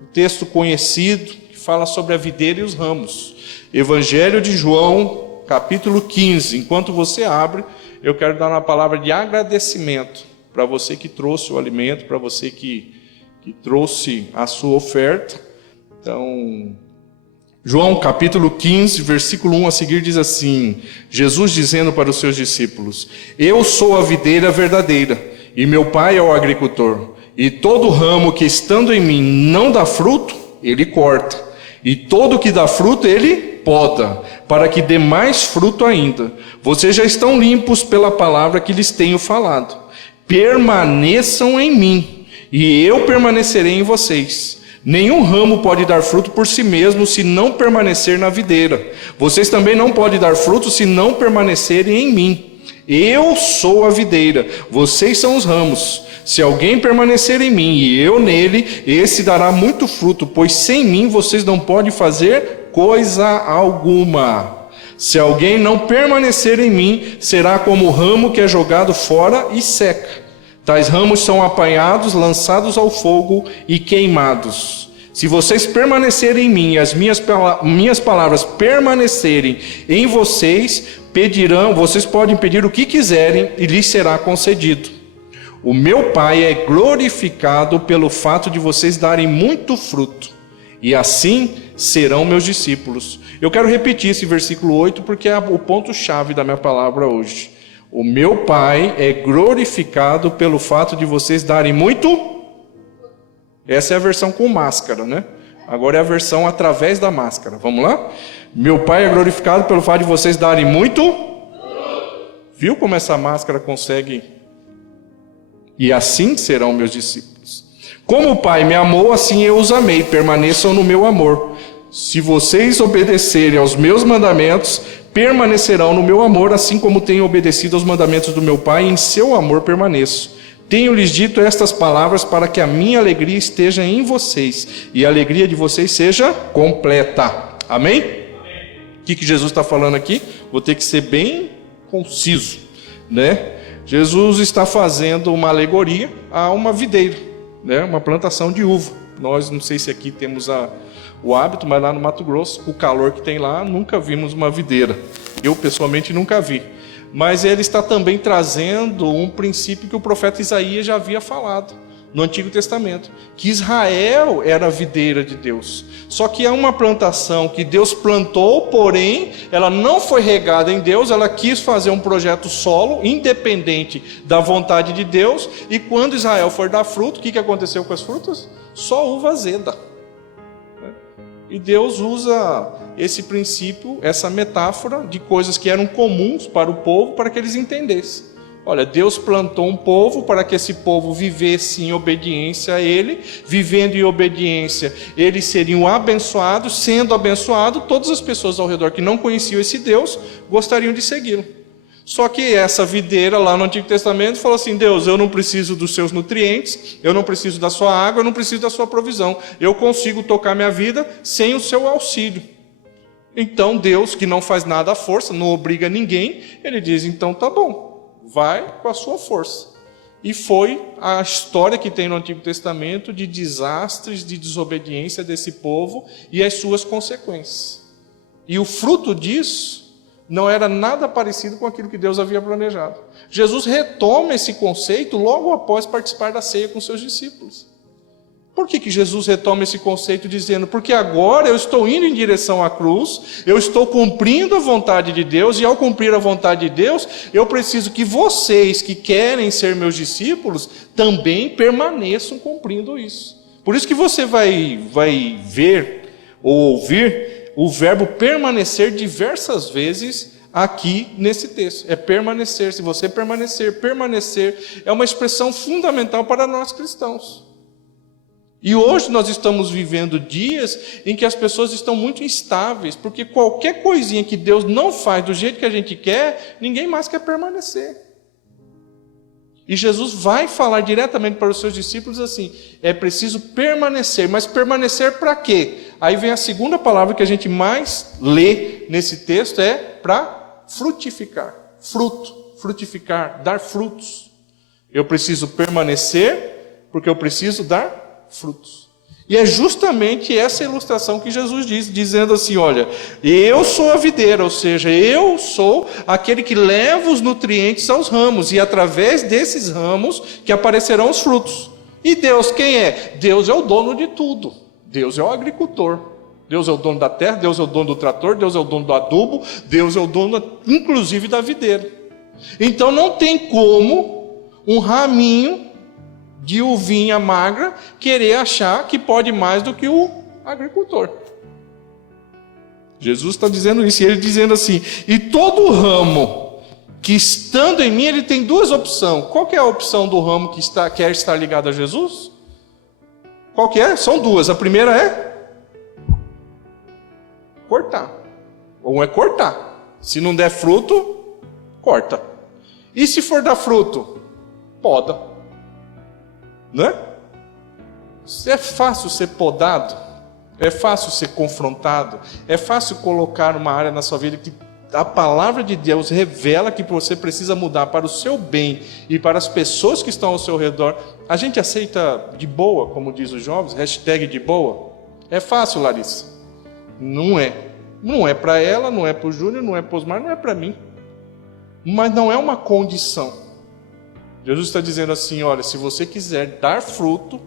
Um texto conhecido que fala sobre a videira e os ramos. Evangelho de João, capítulo 15. Enquanto você abre, eu quero dar uma palavra de agradecimento para você que trouxe o alimento, para você que trouxe a sua oferta. Então, João capítulo 15, versículo 1 a seguir diz assim: Jesus dizendo para os seus discípulos: eu sou a videira verdadeira, e meu Pai é o agricultor. E todo ramo que estando em mim não dá fruto, ele corta. E todo que dá fruto, ele poda, para que dê mais fruto ainda. Vocês já estão limpos pela palavra que lhes tenho falado. Permaneçam em mim, e eu permanecerei em vocês. Nenhum ramo pode dar fruto por si mesmo, se não permanecer na videira. Vocês também não podem dar fruto, se não permanecerem em mim. Eu sou a videira, vocês são os ramos. Se alguém permanecer em mim e eu nele, esse dará muito fruto, pois sem mim vocês não podem fazer coisa alguma. Se alguém não permanecer em mim, será como o ramo que é jogado fora e seca. Tais ramos são apanhados, lançados ao fogo e queimados. Se vocês permanecerem em mim e as minhas palavras permanecerem em vocês, vocês podem pedir o que quiserem e lhes será concedido. O meu Pai é glorificado pelo fato de vocês darem muito fruto, e assim serão meus discípulos. Eu quero repetir esse versículo 8 porque é o ponto-chave da minha palavra hoje. O meu Pai é glorificado pelo fato de vocês darem muito. Essa é a versão com máscara, né? Agora é a versão através da máscara. Vamos lá? Meu Pai é glorificado pelo fato de vocês darem muito. Viu como essa máscara consegue? E assim serão meus discípulos. Como o Pai me amou, assim eu os amei. Permaneçam no meu amor. Se vocês obedecerem aos meus mandamentos, permanecerão no meu amor, assim como tenho obedecido aos mandamentos do meu Pai, e em seu amor permaneço. Tenho-lhes dito estas palavras para que a minha alegria esteja em vocês e a alegria de vocês seja completa. Amém? O que Jesus está falando aqui? Vou ter que ser bem conciso, né? Jesus está fazendo uma alegoria a uma videira, né? Uma plantação de uva. Nós, não sei se aqui temos o hábito, mas lá no Mato Grosso, o calor que tem lá, nunca vimos uma videira. Eu, pessoalmente, nunca vi. Mas ele está também trazendo um princípio que o profeta Isaías já havia falado no Antigo Testamento, que Israel era a videira de Deus. Só que é uma plantação que Deus plantou, porém, ela não foi regada em Deus, ela quis fazer um projeto solo, independente da vontade de Deus, e quando Israel for dar fruto, o que aconteceu com as frutas? Só uva azeda. E Deus usa esse princípio, essa metáfora de coisas que eram comuns para o povo, para que eles entendessem. Olha, Deus plantou um povo para que esse povo vivesse em obediência a Ele. Vivendo em obediência, eles seriam abençoados. Sendo abençoados, todas as pessoas ao redor que não conheciam esse Deus gostariam de segui-lo. Só que essa videira lá no Antigo Testamento falou assim: Deus, eu não preciso dos seus nutrientes, eu não preciso da sua água, eu não preciso da sua provisão. Eu consigo tocar minha vida sem o seu auxílio. Então Deus, que não faz nada à força, não obriga ninguém, ele diz: então tá bom, vai com a sua força. E foi a história que tem no Antigo Testamento de desastres, de desobediência desse povo e as suas consequências. E o fruto disso não era nada parecido com aquilo que Deus havia planejado. Jesus retoma esse conceito logo após participar da ceia com seus discípulos. Por que Jesus retoma esse conceito dizendo? Porque agora eu estou indo em direção à cruz, eu estou cumprindo a vontade de Deus, e ao cumprir a vontade de Deus, eu preciso que vocês que querem ser meus discípulos também permaneçam cumprindo isso. Por isso que você vai ver ou ouvir o verbo permanecer diversas vezes aqui nesse texto. É permanecer. Se você permanecer, permanecer é uma expressão fundamental para nós cristãos. E hoje nós estamos vivendo dias em que as pessoas estão muito instáveis, porque qualquer coisinha que Deus não faz do jeito que a gente quer, ninguém mais quer permanecer. E Jesus vai falar diretamente para os seus discípulos assim: é preciso permanecer, mas permanecer para quê? Aí vem a segunda palavra que a gente mais lê nesse texto, é para frutificar. Fruto, frutificar, dar frutos. Eu preciso permanecer porque eu preciso dar frutos. E é justamente essa ilustração que Jesus diz, dizendo assim: olha, eu sou a videira, ou seja, eu sou aquele que leva os nutrientes aos ramos, e através desses ramos que aparecerão os frutos. E Deus quem é? Deus é o dono de tudo. Deus é o agricultor. Deus é o dono da terra, Deus é o dono do trator, Deus é o dono do adubo, Deus é o dono, inclusive, da videira. Então não tem como um raminho de uvinha magra querer achar que pode mais do que o agricultor. Jesus está dizendo isso, e ele dizendo assim: e todo ramo que estando em mim, ele tem duas opções. Qual que é a opção do ramo que quer estar ligado a Jesus? Qual que é? São duas. A primeira é cortar. Ou é cortar. Se não der fruto, corta. E se for dar fruto, poda. Não é? É fácil ser podado, é fácil ser confrontado, é fácil colocar uma área na sua vida que a palavra de Deus revela que você precisa mudar para o seu bem e para as pessoas que estão ao seu redor. A gente aceita de boa, como diz os jovens, hashtag de boa. É fácil, Larissa? Não é. Não é para ela, não é para o Júnior, não é para o Osmar, não é para mim. Mas não é uma condição. Jesus está dizendo assim: olha, se você quiser dar fruto,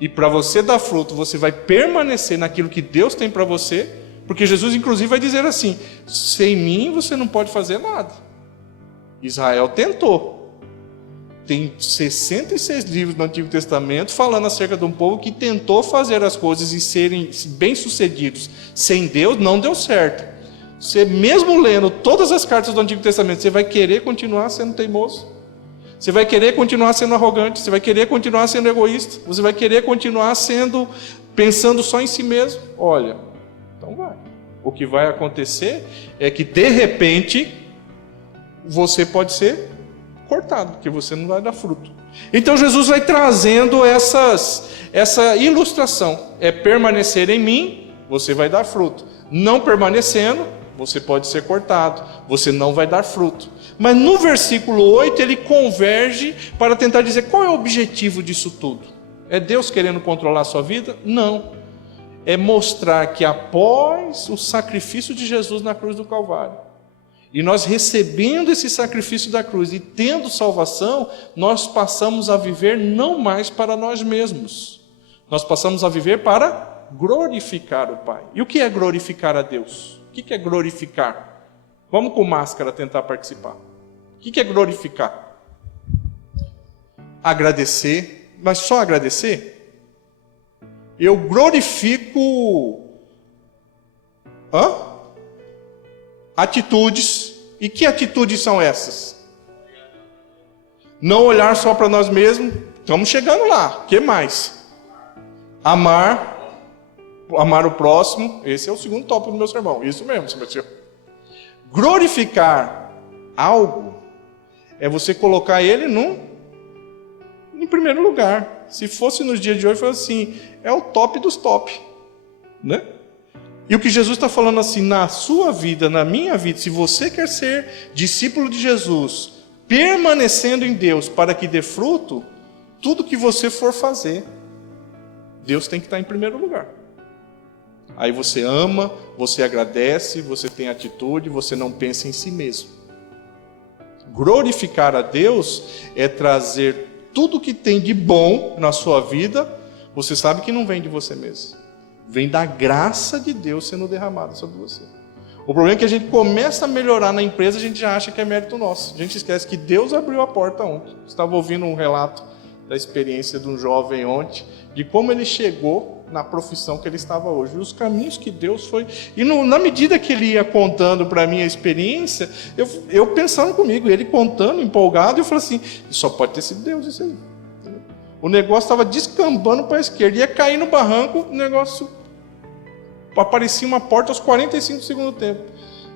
e para você dar fruto, você vai permanecer naquilo que Deus tem para você, porque Jesus inclusive vai dizer assim: sem mim você não pode fazer nada. Israel tentou. Tem 66 livros no Antigo Testamento falando acerca de um povo que tentou fazer as coisas e serem bem-sucedidos. Sem Deus não deu certo. Você mesmo lendo todas as cartas do Antigo Testamento, você vai querer continuar sendo teimoso? Você vai querer continuar sendo arrogante, você vai querer continuar sendo egoísta, você vai querer continuar pensando só em si mesmo. Olha, então vai. O que vai acontecer é que de repente você pode ser cortado, porque você não vai dar fruto. Então Jesus vai trazendo essa ilustração. É permanecer em mim, você vai dar fruto. Não permanecendo, você pode ser cortado, você não vai dar fruto. Mas no versículo 8 ele converge para tentar dizer qual é o objetivo disso tudo. É Deus querendo controlar a sua vida? Não. É mostrar que após o sacrifício de Jesus na cruz do Calvário, e nós recebendo esse sacrifício da cruz e tendo salvação, nós passamos a viver não mais para nós mesmos. Nós passamos a viver para glorificar o Pai. E o que é glorificar a Deus? O que é glorificar? Vamos com máscara tentar participar. O que é glorificar? Agradecer, mas só agradecer? Eu glorifico atitudes. E que atitudes são essas? Não olhar só para nós mesmos. Estamos chegando lá. O que mais? Amar o próximo. Esse é o segundo tópico do meu sermão. Isso mesmo, senhor. Glorificar algo é você colocar ele em primeiro lugar. Se fosse nos dias de hoje, foi assim, é o top dos top, né? E o que Jesus está falando assim, na sua vida, na minha vida, se você quer ser discípulo de Jesus, permanecendo em Deus para que dê fruto, tudo que você for fazer, Deus tem que estar em primeiro lugar. Aí você ama, você agradece, você tem atitude, você não pensa em si mesmo. Glorificar a Deus é trazer tudo que tem de bom na sua vida, você sabe que não vem de você mesmo. Vem da graça de Deus sendo derramada sobre você. O problema é que a gente começa a melhorar na empresa, a gente já acha que é mérito nosso. A gente esquece que Deus abriu a porta ontem. Estava ouvindo um relato da experiência de um jovem ontem, de como ele chegou na profissão que ele estava hoje, e os caminhos que Deus foi. E na medida que ele ia contando para mim a experiência, eu pensando comigo, ele contando, empolgado, eu falei assim, só pode ter sido Deus isso aí. O negócio estava descambando para a esquerda, ia cair no barranco, o negócio aparecia uma porta aos 45 do segundo tempo.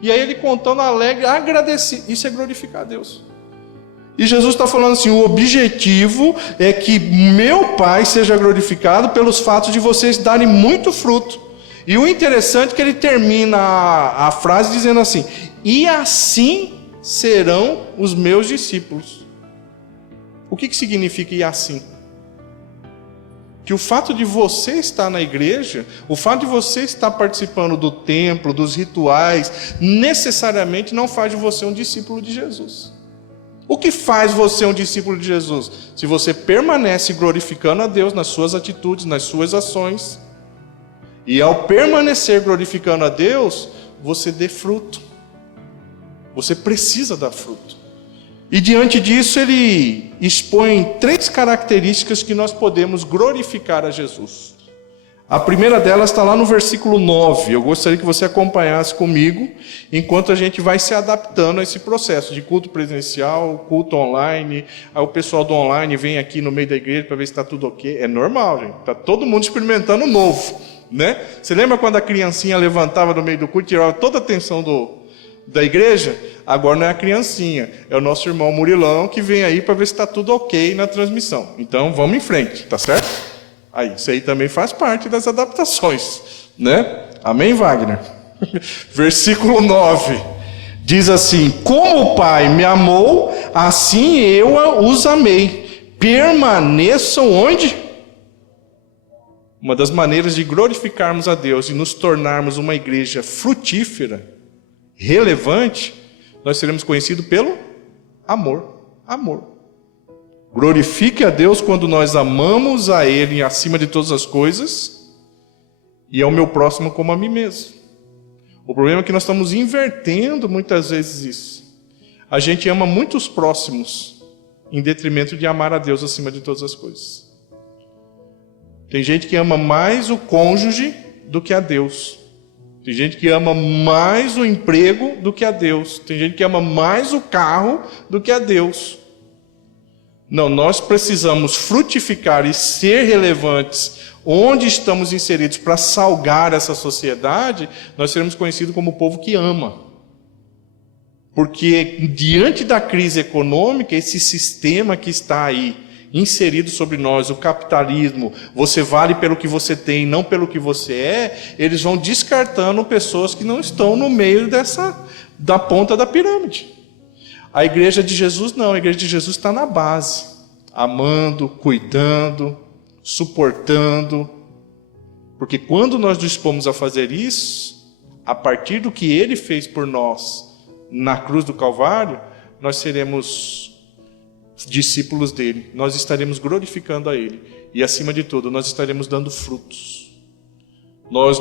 E aí ele contando alegre, agradecido. Isso é glorificar a Deus. E Jesus está falando assim, o objetivo é que meu Pai seja glorificado pelos fatos de vocês darem muito fruto. E o interessante é que ele termina a frase dizendo assim, e assim serão os meus discípulos. O que significa e assim? Que o fato de você estar na igreja, o fato de você estar participando do templo, dos rituais, necessariamente não faz de você um discípulo de Jesus. O que faz você um discípulo de Jesus? Se você permanece glorificando a Deus nas suas atitudes, nas suas ações, e ao permanecer glorificando a Deus, você dê fruto. Você precisa dar fruto. E diante disso ele expõe 3 características que nós podemos glorificar a Jesus. A primeira delas está lá no versículo 9. Eu gostaria que você acompanhasse comigo, enquanto a gente vai se adaptando a esse processo de culto presencial, culto online. Aí o pessoal do online vem aqui no meio da igreja para ver se está tudo ok. É normal, gente. Está todo mundo experimentando o novo, né? Você lembra quando a criancinha levantava no meio do culto e tirava toda a atenção da igreja? Agora não é a criancinha, é o nosso irmão Murilão que vem aí para ver se está tudo ok na transmissão. Então vamos em frente, tá certo? Aí, isso aí também faz parte das adaptações, né? Amém, Wagner? Versículo 9 diz assim, como o Pai me amou, assim eu os amei. Permaneçam onde? Uma das maneiras de glorificarmos a Deus e nos tornarmos uma igreja frutífera, relevante, nós seremos conhecidos pelo amor. Amor. Glorifique a Deus quando nós amamos a Ele acima de todas as coisas e ao meu próximo como a mim mesmo. O problema é que nós estamos invertendo muitas vezes isso. A gente ama muitos próximos em detrimento de amar a Deus acima de todas as coisas. Tem gente que ama mais o cônjuge do que a Deus. Tem gente que ama mais o emprego do que a Deus. Tem gente que ama mais o carro do que a Deus. Não, nós precisamos frutificar e ser relevantes onde estamos inseridos para salgar essa sociedade. Nós seremos conhecidos como o povo que ama. Porque diante da crise econômica, esse sistema que está aí inserido sobre nós, o capitalismo, você vale pelo que você tem, não pelo que você é, eles vão descartando pessoas que não estão no meio da ponta da pirâmide. A igreja de Jesus não, a igreja de Jesus está na base, amando, cuidando, suportando. Porque quando nós dispomos a fazer isso, a partir do que Ele fez por nós na cruz do Calvário, nós seremos discípulos dele, nós estaremos glorificando a Ele. E acima de tudo, nós estaremos dando frutos. Nós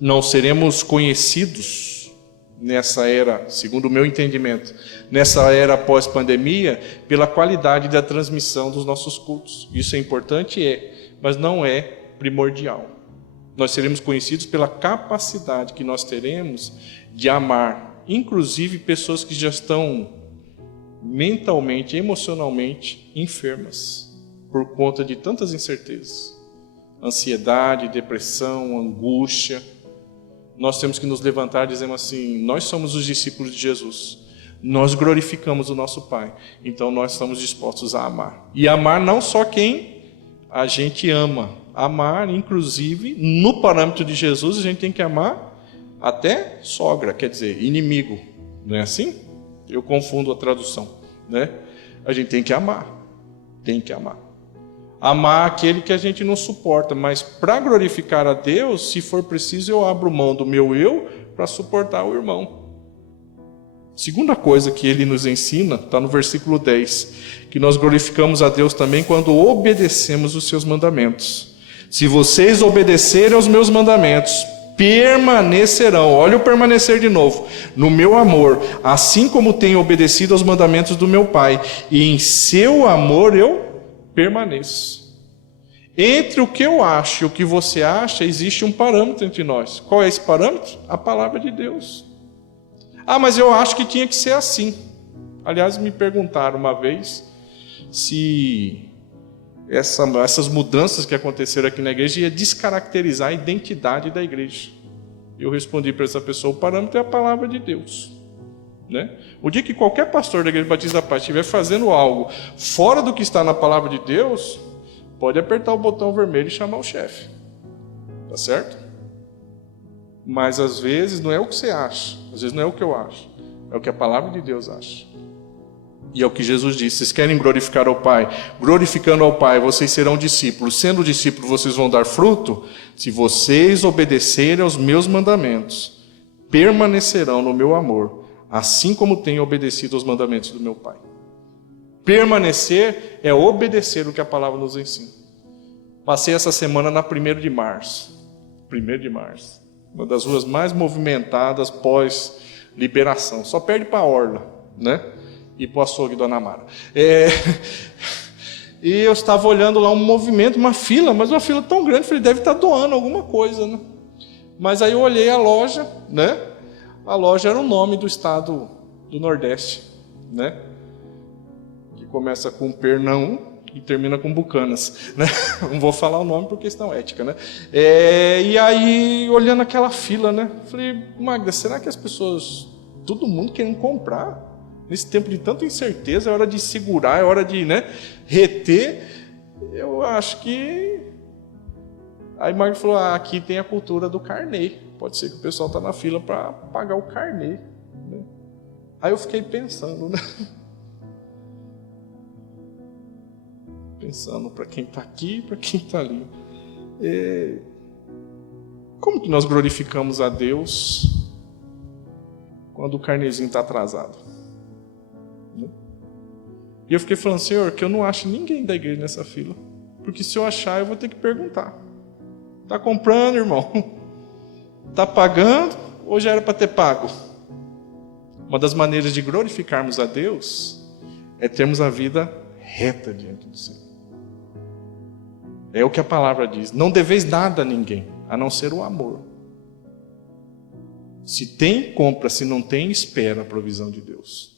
não seremos conhecidos nessa era, segundo o meu entendimento, nessa era pós-pandemia, pela qualidade da transmissão dos nossos cultos. Isso é importante, mas não é primordial. Nós seremos conhecidos pela capacidade que nós teremos de amar, inclusive pessoas que já estão mentalmente, emocionalmente enfermas por conta de tantas incertezas, ansiedade, depressão, angústia. Nós temos que nos levantar dizendo assim: nós somos os discípulos de Jesus, nós glorificamos o nosso Pai, então nós estamos dispostos a amar. E amar não só quem a gente ama, amar inclusive no parâmetro de Jesus a gente tem que amar até sogra, quer dizer, inimigo, não é assim? Eu confundo a tradução, né? A gente tem que amar, amar aquele que a gente não suporta, mas para glorificar a Deus, se for preciso, eu abro mão do meu eu para suportar o irmão. Segunda coisa que ele nos ensina, está no versículo 10, que nós glorificamos a Deus também quando obedecemos os seus mandamentos. Se vocês obedecerem aos meus mandamentos, permanecerão, olha o permanecer de novo, no meu amor, assim como tenho obedecido aos mandamentos do meu Pai, e em seu amor eu permaneço. Entre o que eu acho e o que você acha, existe um parâmetro entre nós. Qual é esse parâmetro? A palavra de Deus. Ah, mas eu acho que tinha que ser assim. Aliás, me perguntaram uma vez se essas mudanças que aconteceram aqui na igreja ia descaracterizar a identidade da igreja. Eu respondi para essa pessoa: o parâmetro é a palavra de Deus, né? O dia que qualquer pastor da Igreja Batista da Paz estiver fazendo algo fora do que está na palavra de Deus, pode apertar o botão vermelho e chamar o chefe, tá certo? Mas às vezes não é o que você acha, às vezes não é o que eu acho, é o que a palavra de Deus acha. E é o que Jesus disse: vocês querem glorificar ao Pai? Glorificando ao Pai, vocês serão discípulos. Sendo discípulos, vocês vão dar fruto. Se vocês obedecerem aos meus mandamentos, permanecerão no meu amor, assim como tenho obedecido aos mandamentos do meu Pai. Permanecer é obedecer o que a palavra nos ensina. Passei essa semana na 1º de março. 1º de março. Uma das ruas mais movimentadas pós-liberação. Só perde para a Orla, né? E para o açougue do Anamara. E eu estava olhando lá um movimento, uma fila, mas uma fila tão grande, falei, deve estar doando alguma coisa, né? Mas aí eu olhei a loja, né? A loja era o nome do estado do Nordeste, né? Que começa com Pernão e termina com Bucanas, né? Não vou falar o nome por questão ética, né? E aí, olhando aquela fila, né? Falei, Magda, será que as pessoas, todo mundo querendo comprar? Nesse tempo de tanta incerteza, é hora de segurar, é hora de, né, reter. Eu acho que... Aí Magda falou, aqui tem a cultura do carnê. Pode ser que o pessoal está na fila para pagar o carnê, né? Aí eu fiquei pensando, né? Pensando para quem está aqui e para quem está ali. Como que nós glorificamos a Deus quando o carnezinho está atrasado? E eu fiquei falando, Senhor, que eu não acho ninguém da igreja nessa fila. Porque se eu achar, eu vou ter que perguntar. Está comprando, irmão? Está pagando? Ou já era para ter pago? Uma das maneiras de glorificarmos a Deus é termos a vida reta diante do Senhor. É o que a palavra diz. Não deveis nada a ninguém, a não ser o amor. Se tem, compra. Se não tem, espera a provisão de Deus.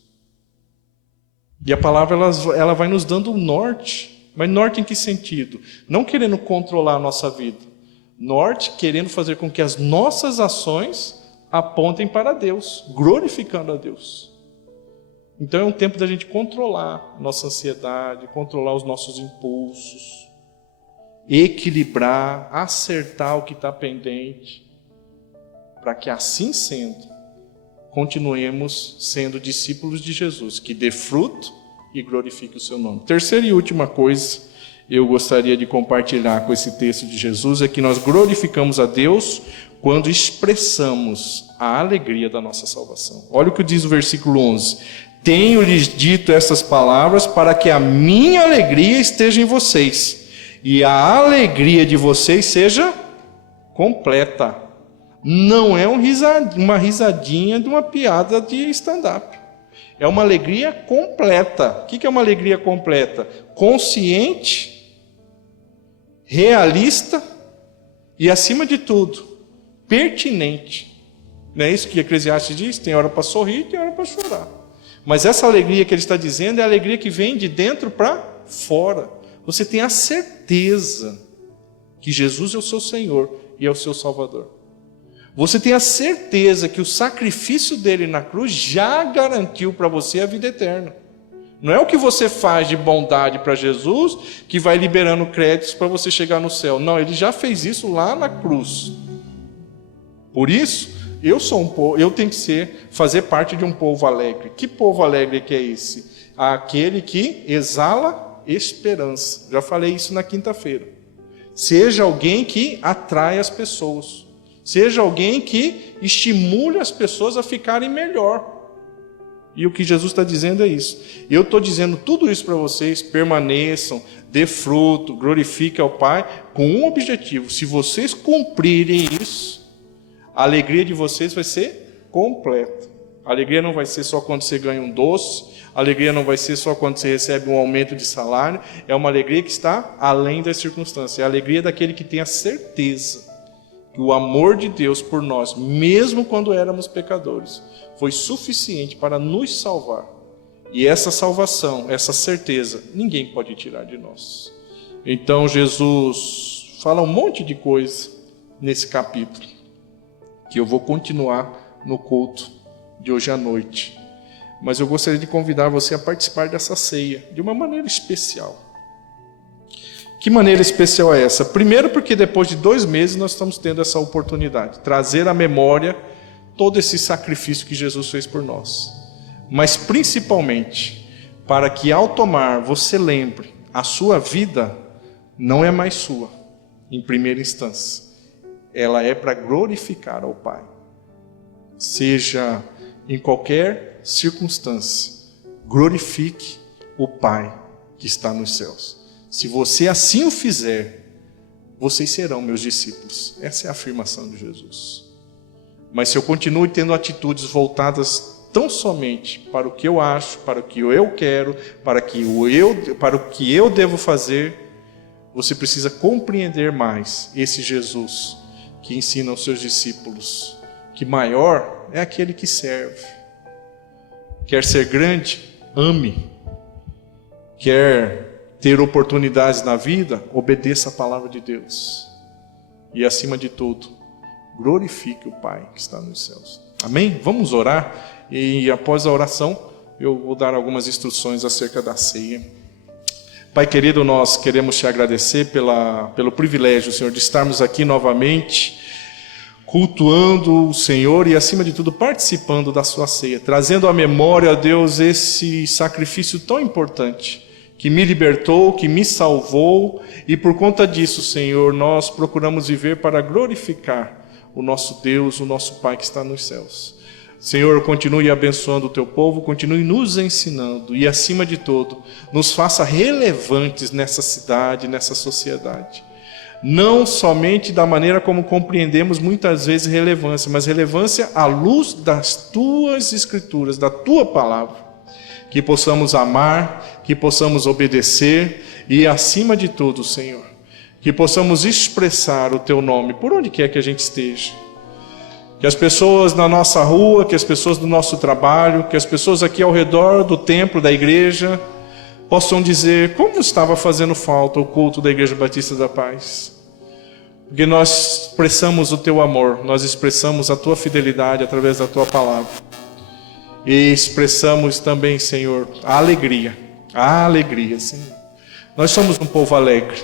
E a palavra ela vai nos dando um norte. Mas norte em que sentido? Não querendo controlar a nossa vida. Norte querendo fazer com que as nossas ações apontem para Deus, glorificando a Deus. Então é um tempo da gente controlar a nossa ansiedade, controlar os nossos impulsos, equilibrar, acertar o que está pendente, para que assim sendo, continuemos sendo discípulos de Jesus, que dê fruto e glorifique o seu nome. Terceira e última coisa, eu gostaria de compartilhar com esse texto de Jesus, é que nós glorificamos a Deus quando expressamos a alegria da nossa salvação. Olha o que diz o versículo 11. Tenho-lhes dito essas palavras para que a minha alegria esteja em vocês e a alegria de vocês seja completa. Não é uma risadinha de uma piada de stand-up. É uma alegria completa. O que é uma alegria completa? Consciente, realista e, acima de tudo, pertinente. Não é isso que Eclesiastes diz? Tem hora para sorrir, tem hora para chorar. Mas essa alegria que ele está dizendo é a alegria que vem de dentro para fora. Você tem a certeza que Jesus é o seu Senhor e é o seu Salvador. Você tem a certeza que o sacrifício dele na cruz já garantiu para você a vida eterna. Não é o que você faz de bondade para Jesus que vai liberando créditos para você chegar no céu. Não, ele já fez isso lá na cruz. Por isso, eu tenho que fazer parte de um povo alegre. Que povo alegre que é esse? Aquele que exala esperança. Já falei isso na quinta-feira. Seja alguém que atrai as pessoas. Seja alguém que estimule as pessoas a ficarem melhor. E o que Jesus está dizendo é isso. Eu estou dizendo tudo isso para vocês. Permaneçam, dê fruto, glorifique ao Pai, com um objetivo. Se vocês cumprirem isso, a alegria de vocês vai ser completa. A alegria não vai ser só quando você ganha um doce. A alegria não vai ser só quando você recebe um aumento de salário. É uma alegria que está além das circunstâncias. É a alegria daquele que tem a certeza que o amor de Deus por nós, mesmo quando éramos pecadores, foi suficiente para nos salvar. E essa salvação, essa certeza, ninguém pode tirar de nós. Então Jesus fala um monte de coisa nesse capítulo, que eu vou continuar no culto de hoje à noite. Mas eu gostaria de convidar você a participar dessa ceia de uma maneira especial. Que maneira especial é essa? Primeiro porque depois de 2 meses nós estamos tendo essa oportunidade, trazer à memória todo esse sacrifício que Jesus fez por nós. Mas principalmente para que ao tomar você lembre, a sua vida não é mais sua, em primeira instância. Ela é para glorificar ao Pai. Seja em qualquer circunstância, glorifique o Pai que está nos céus. Se você assim o fizer, vocês serão meus discípulos. Essa é a afirmação de Jesus. Mas se eu continuo tendo atitudes voltadas tão somente para o que eu acho, para o que eu quero, para o que eu devo fazer, você precisa compreender mais esse Jesus que ensina aos seus discípulos que maior é aquele que serve. Quer ser grande? Ame. Quer ter oportunidades na vida? Obedeça a palavra de Deus. E acima de tudo, glorifique o Pai que está nos céus. Amém? Vamos orar e após a oração eu vou dar algumas instruções acerca da ceia. Pai querido, nós queremos te agradecer pelo privilégio, Senhor, de estarmos aqui novamente cultuando o Senhor e, acima de tudo, participando da sua ceia, trazendo à memória, Deus, esse sacrifício tão importante, que me libertou, que me salvou, e por conta disso, Senhor, nós procuramos viver para glorificar o nosso Deus, o nosso Pai que está nos céus. Senhor, continue abençoando o teu povo, continue nos ensinando e, acima de tudo, nos faça relevantes nessa cidade, nessa sociedade. Não somente da maneira como compreendemos muitas vezes relevância, mas relevância à luz das tuas escrituras, da tua palavra. Que possamos amar, que possamos obedecer e, acima de tudo, Senhor, que possamos expressar o teu nome por onde quer que a gente esteja. Que as pessoas na nossa rua, que as pessoas do nosso trabalho, que as pessoas aqui ao redor do templo, da igreja, possam dizer como estava fazendo falta o culto da Igreja Batista da Paz. porque nós expressamos o teu amor, nós expressamos a tua fidelidade através da tua palavra. E expressamos também, Senhor, a alegria, Senhor. Nós somos um povo alegre,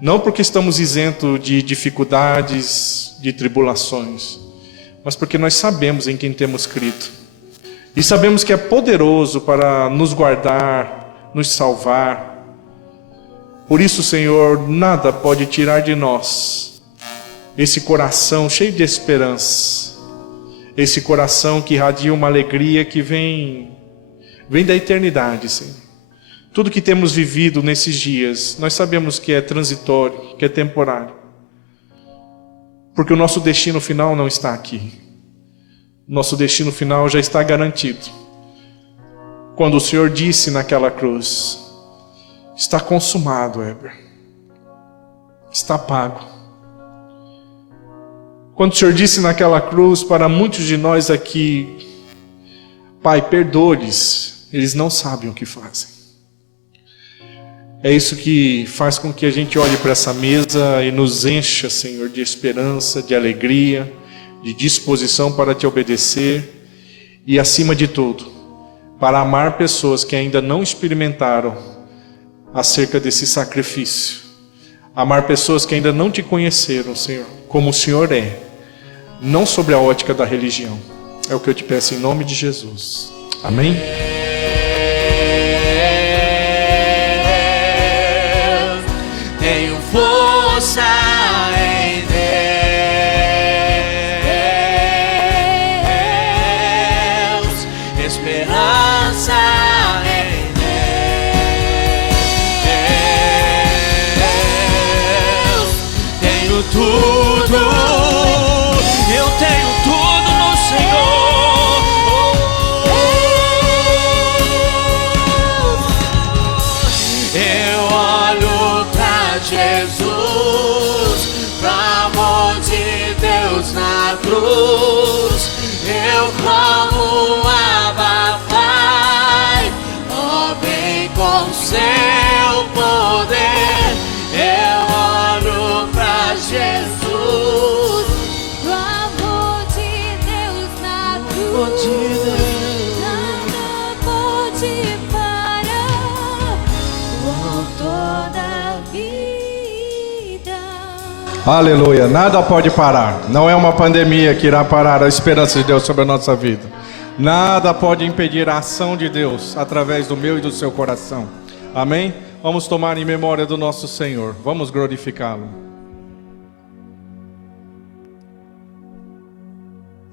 não porque estamos isentos de dificuldades, de tribulações, mas porque nós sabemos em quem temos crido. E sabemos que é poderoso para nos guardar, nos salvar. Por isso, Senhor, nada pode tirar de nós esse coração cheio de esperança, esse coração que irradia uma alegria que vem da eternidade, Senhor. Tudo que temos vivido nesses dias, nós sabemos que é transitório, que é temporário, porque o nosso destino final não está aqui. Nosso destino final já está garantido. Quando o Senhor disse naquela cruz: está consumado, Heber. Está pago. Quando o Senhor disse naquela cruz para muitos de nós aqui: Pai, perdoe-lhes, eles não sabem o que fazem. É isso que faz com que a gente olhe para essa mesa e nos encha, Senhor, de esperança, de alegria, de disposição para te obedecer e, acima de tudo, para amar pessoas que ainda não experimentaram acerca desse sacrifício. Amar pessoas que ainda não te conheceram, Senhor, como o Senhor é, não sobre a ótica da religião. É o que eu te peço em nome de Jesus. Amém? Tenho força em Deus, esperança em Deus. Tenho tudo, eu tenho tudo no Senhor. Eu olho pra Jesus, pro amor de Deus na cruz. Eu clamo Abba Pai, ó, vem com seu poder. Eu olho pra Jesus, pro amor de Deus na cruz, nada pode parar o autor da vida. Aleluia, nada pode parar. Não é uma pandemia que irá parar a esperança de Deus sobre a nossa vida. Nada pode impedir a ação de Deus através do meu e do seu coração. Amém? Vamos tomar em memória do nosso Senhor. Vamos glorificá-lo.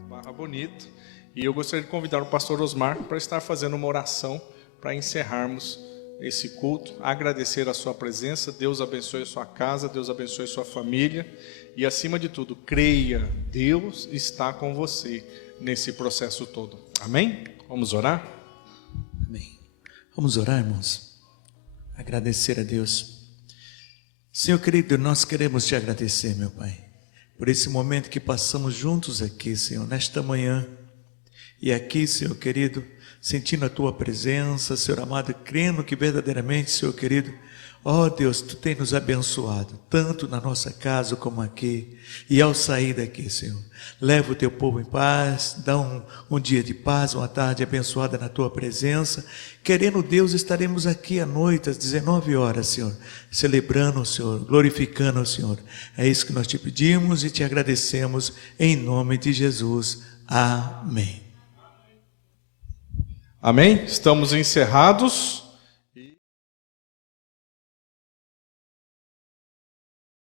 Barra bonito. E eu gostaria de convidar o pastor Osmar para estar fazendo uma oração para encerrarmos esse culto, agradecer a sua presença. Deus abençoe a sua casa, Deus abençoe a sua família e, acima de tudo, creia, Deus está com você nesse processo todo. Amém? Vamos orar? Amém. Vamos orar, irmãos. Agradecer a Deus. Senhor querido, nós queremos te agradecer, meu Pai, por esse momento que passamos juntos aqui, Senhor, nesta manhã. E aqui, Senhor querido, sentindo a tua presença, Senhor amado, crendo que verdadeiramente, Senhor querido, ó Deus, tu tem nos abençoado, tanto na nossa casa como aqui. E ao sair daqui, Senhor, leva o teu povo em paz, dá um dia de paz, uma tarde abençoada na tua presença. Querendo Deus, estaremos aqui à noite, às 19 horas, Senhor, celebrando o Senhor, glorificando o Senhor. É isso que nós te pedimos e te agradecemos, em nome de Jesus. Amém. Amém? Estamos encerrados.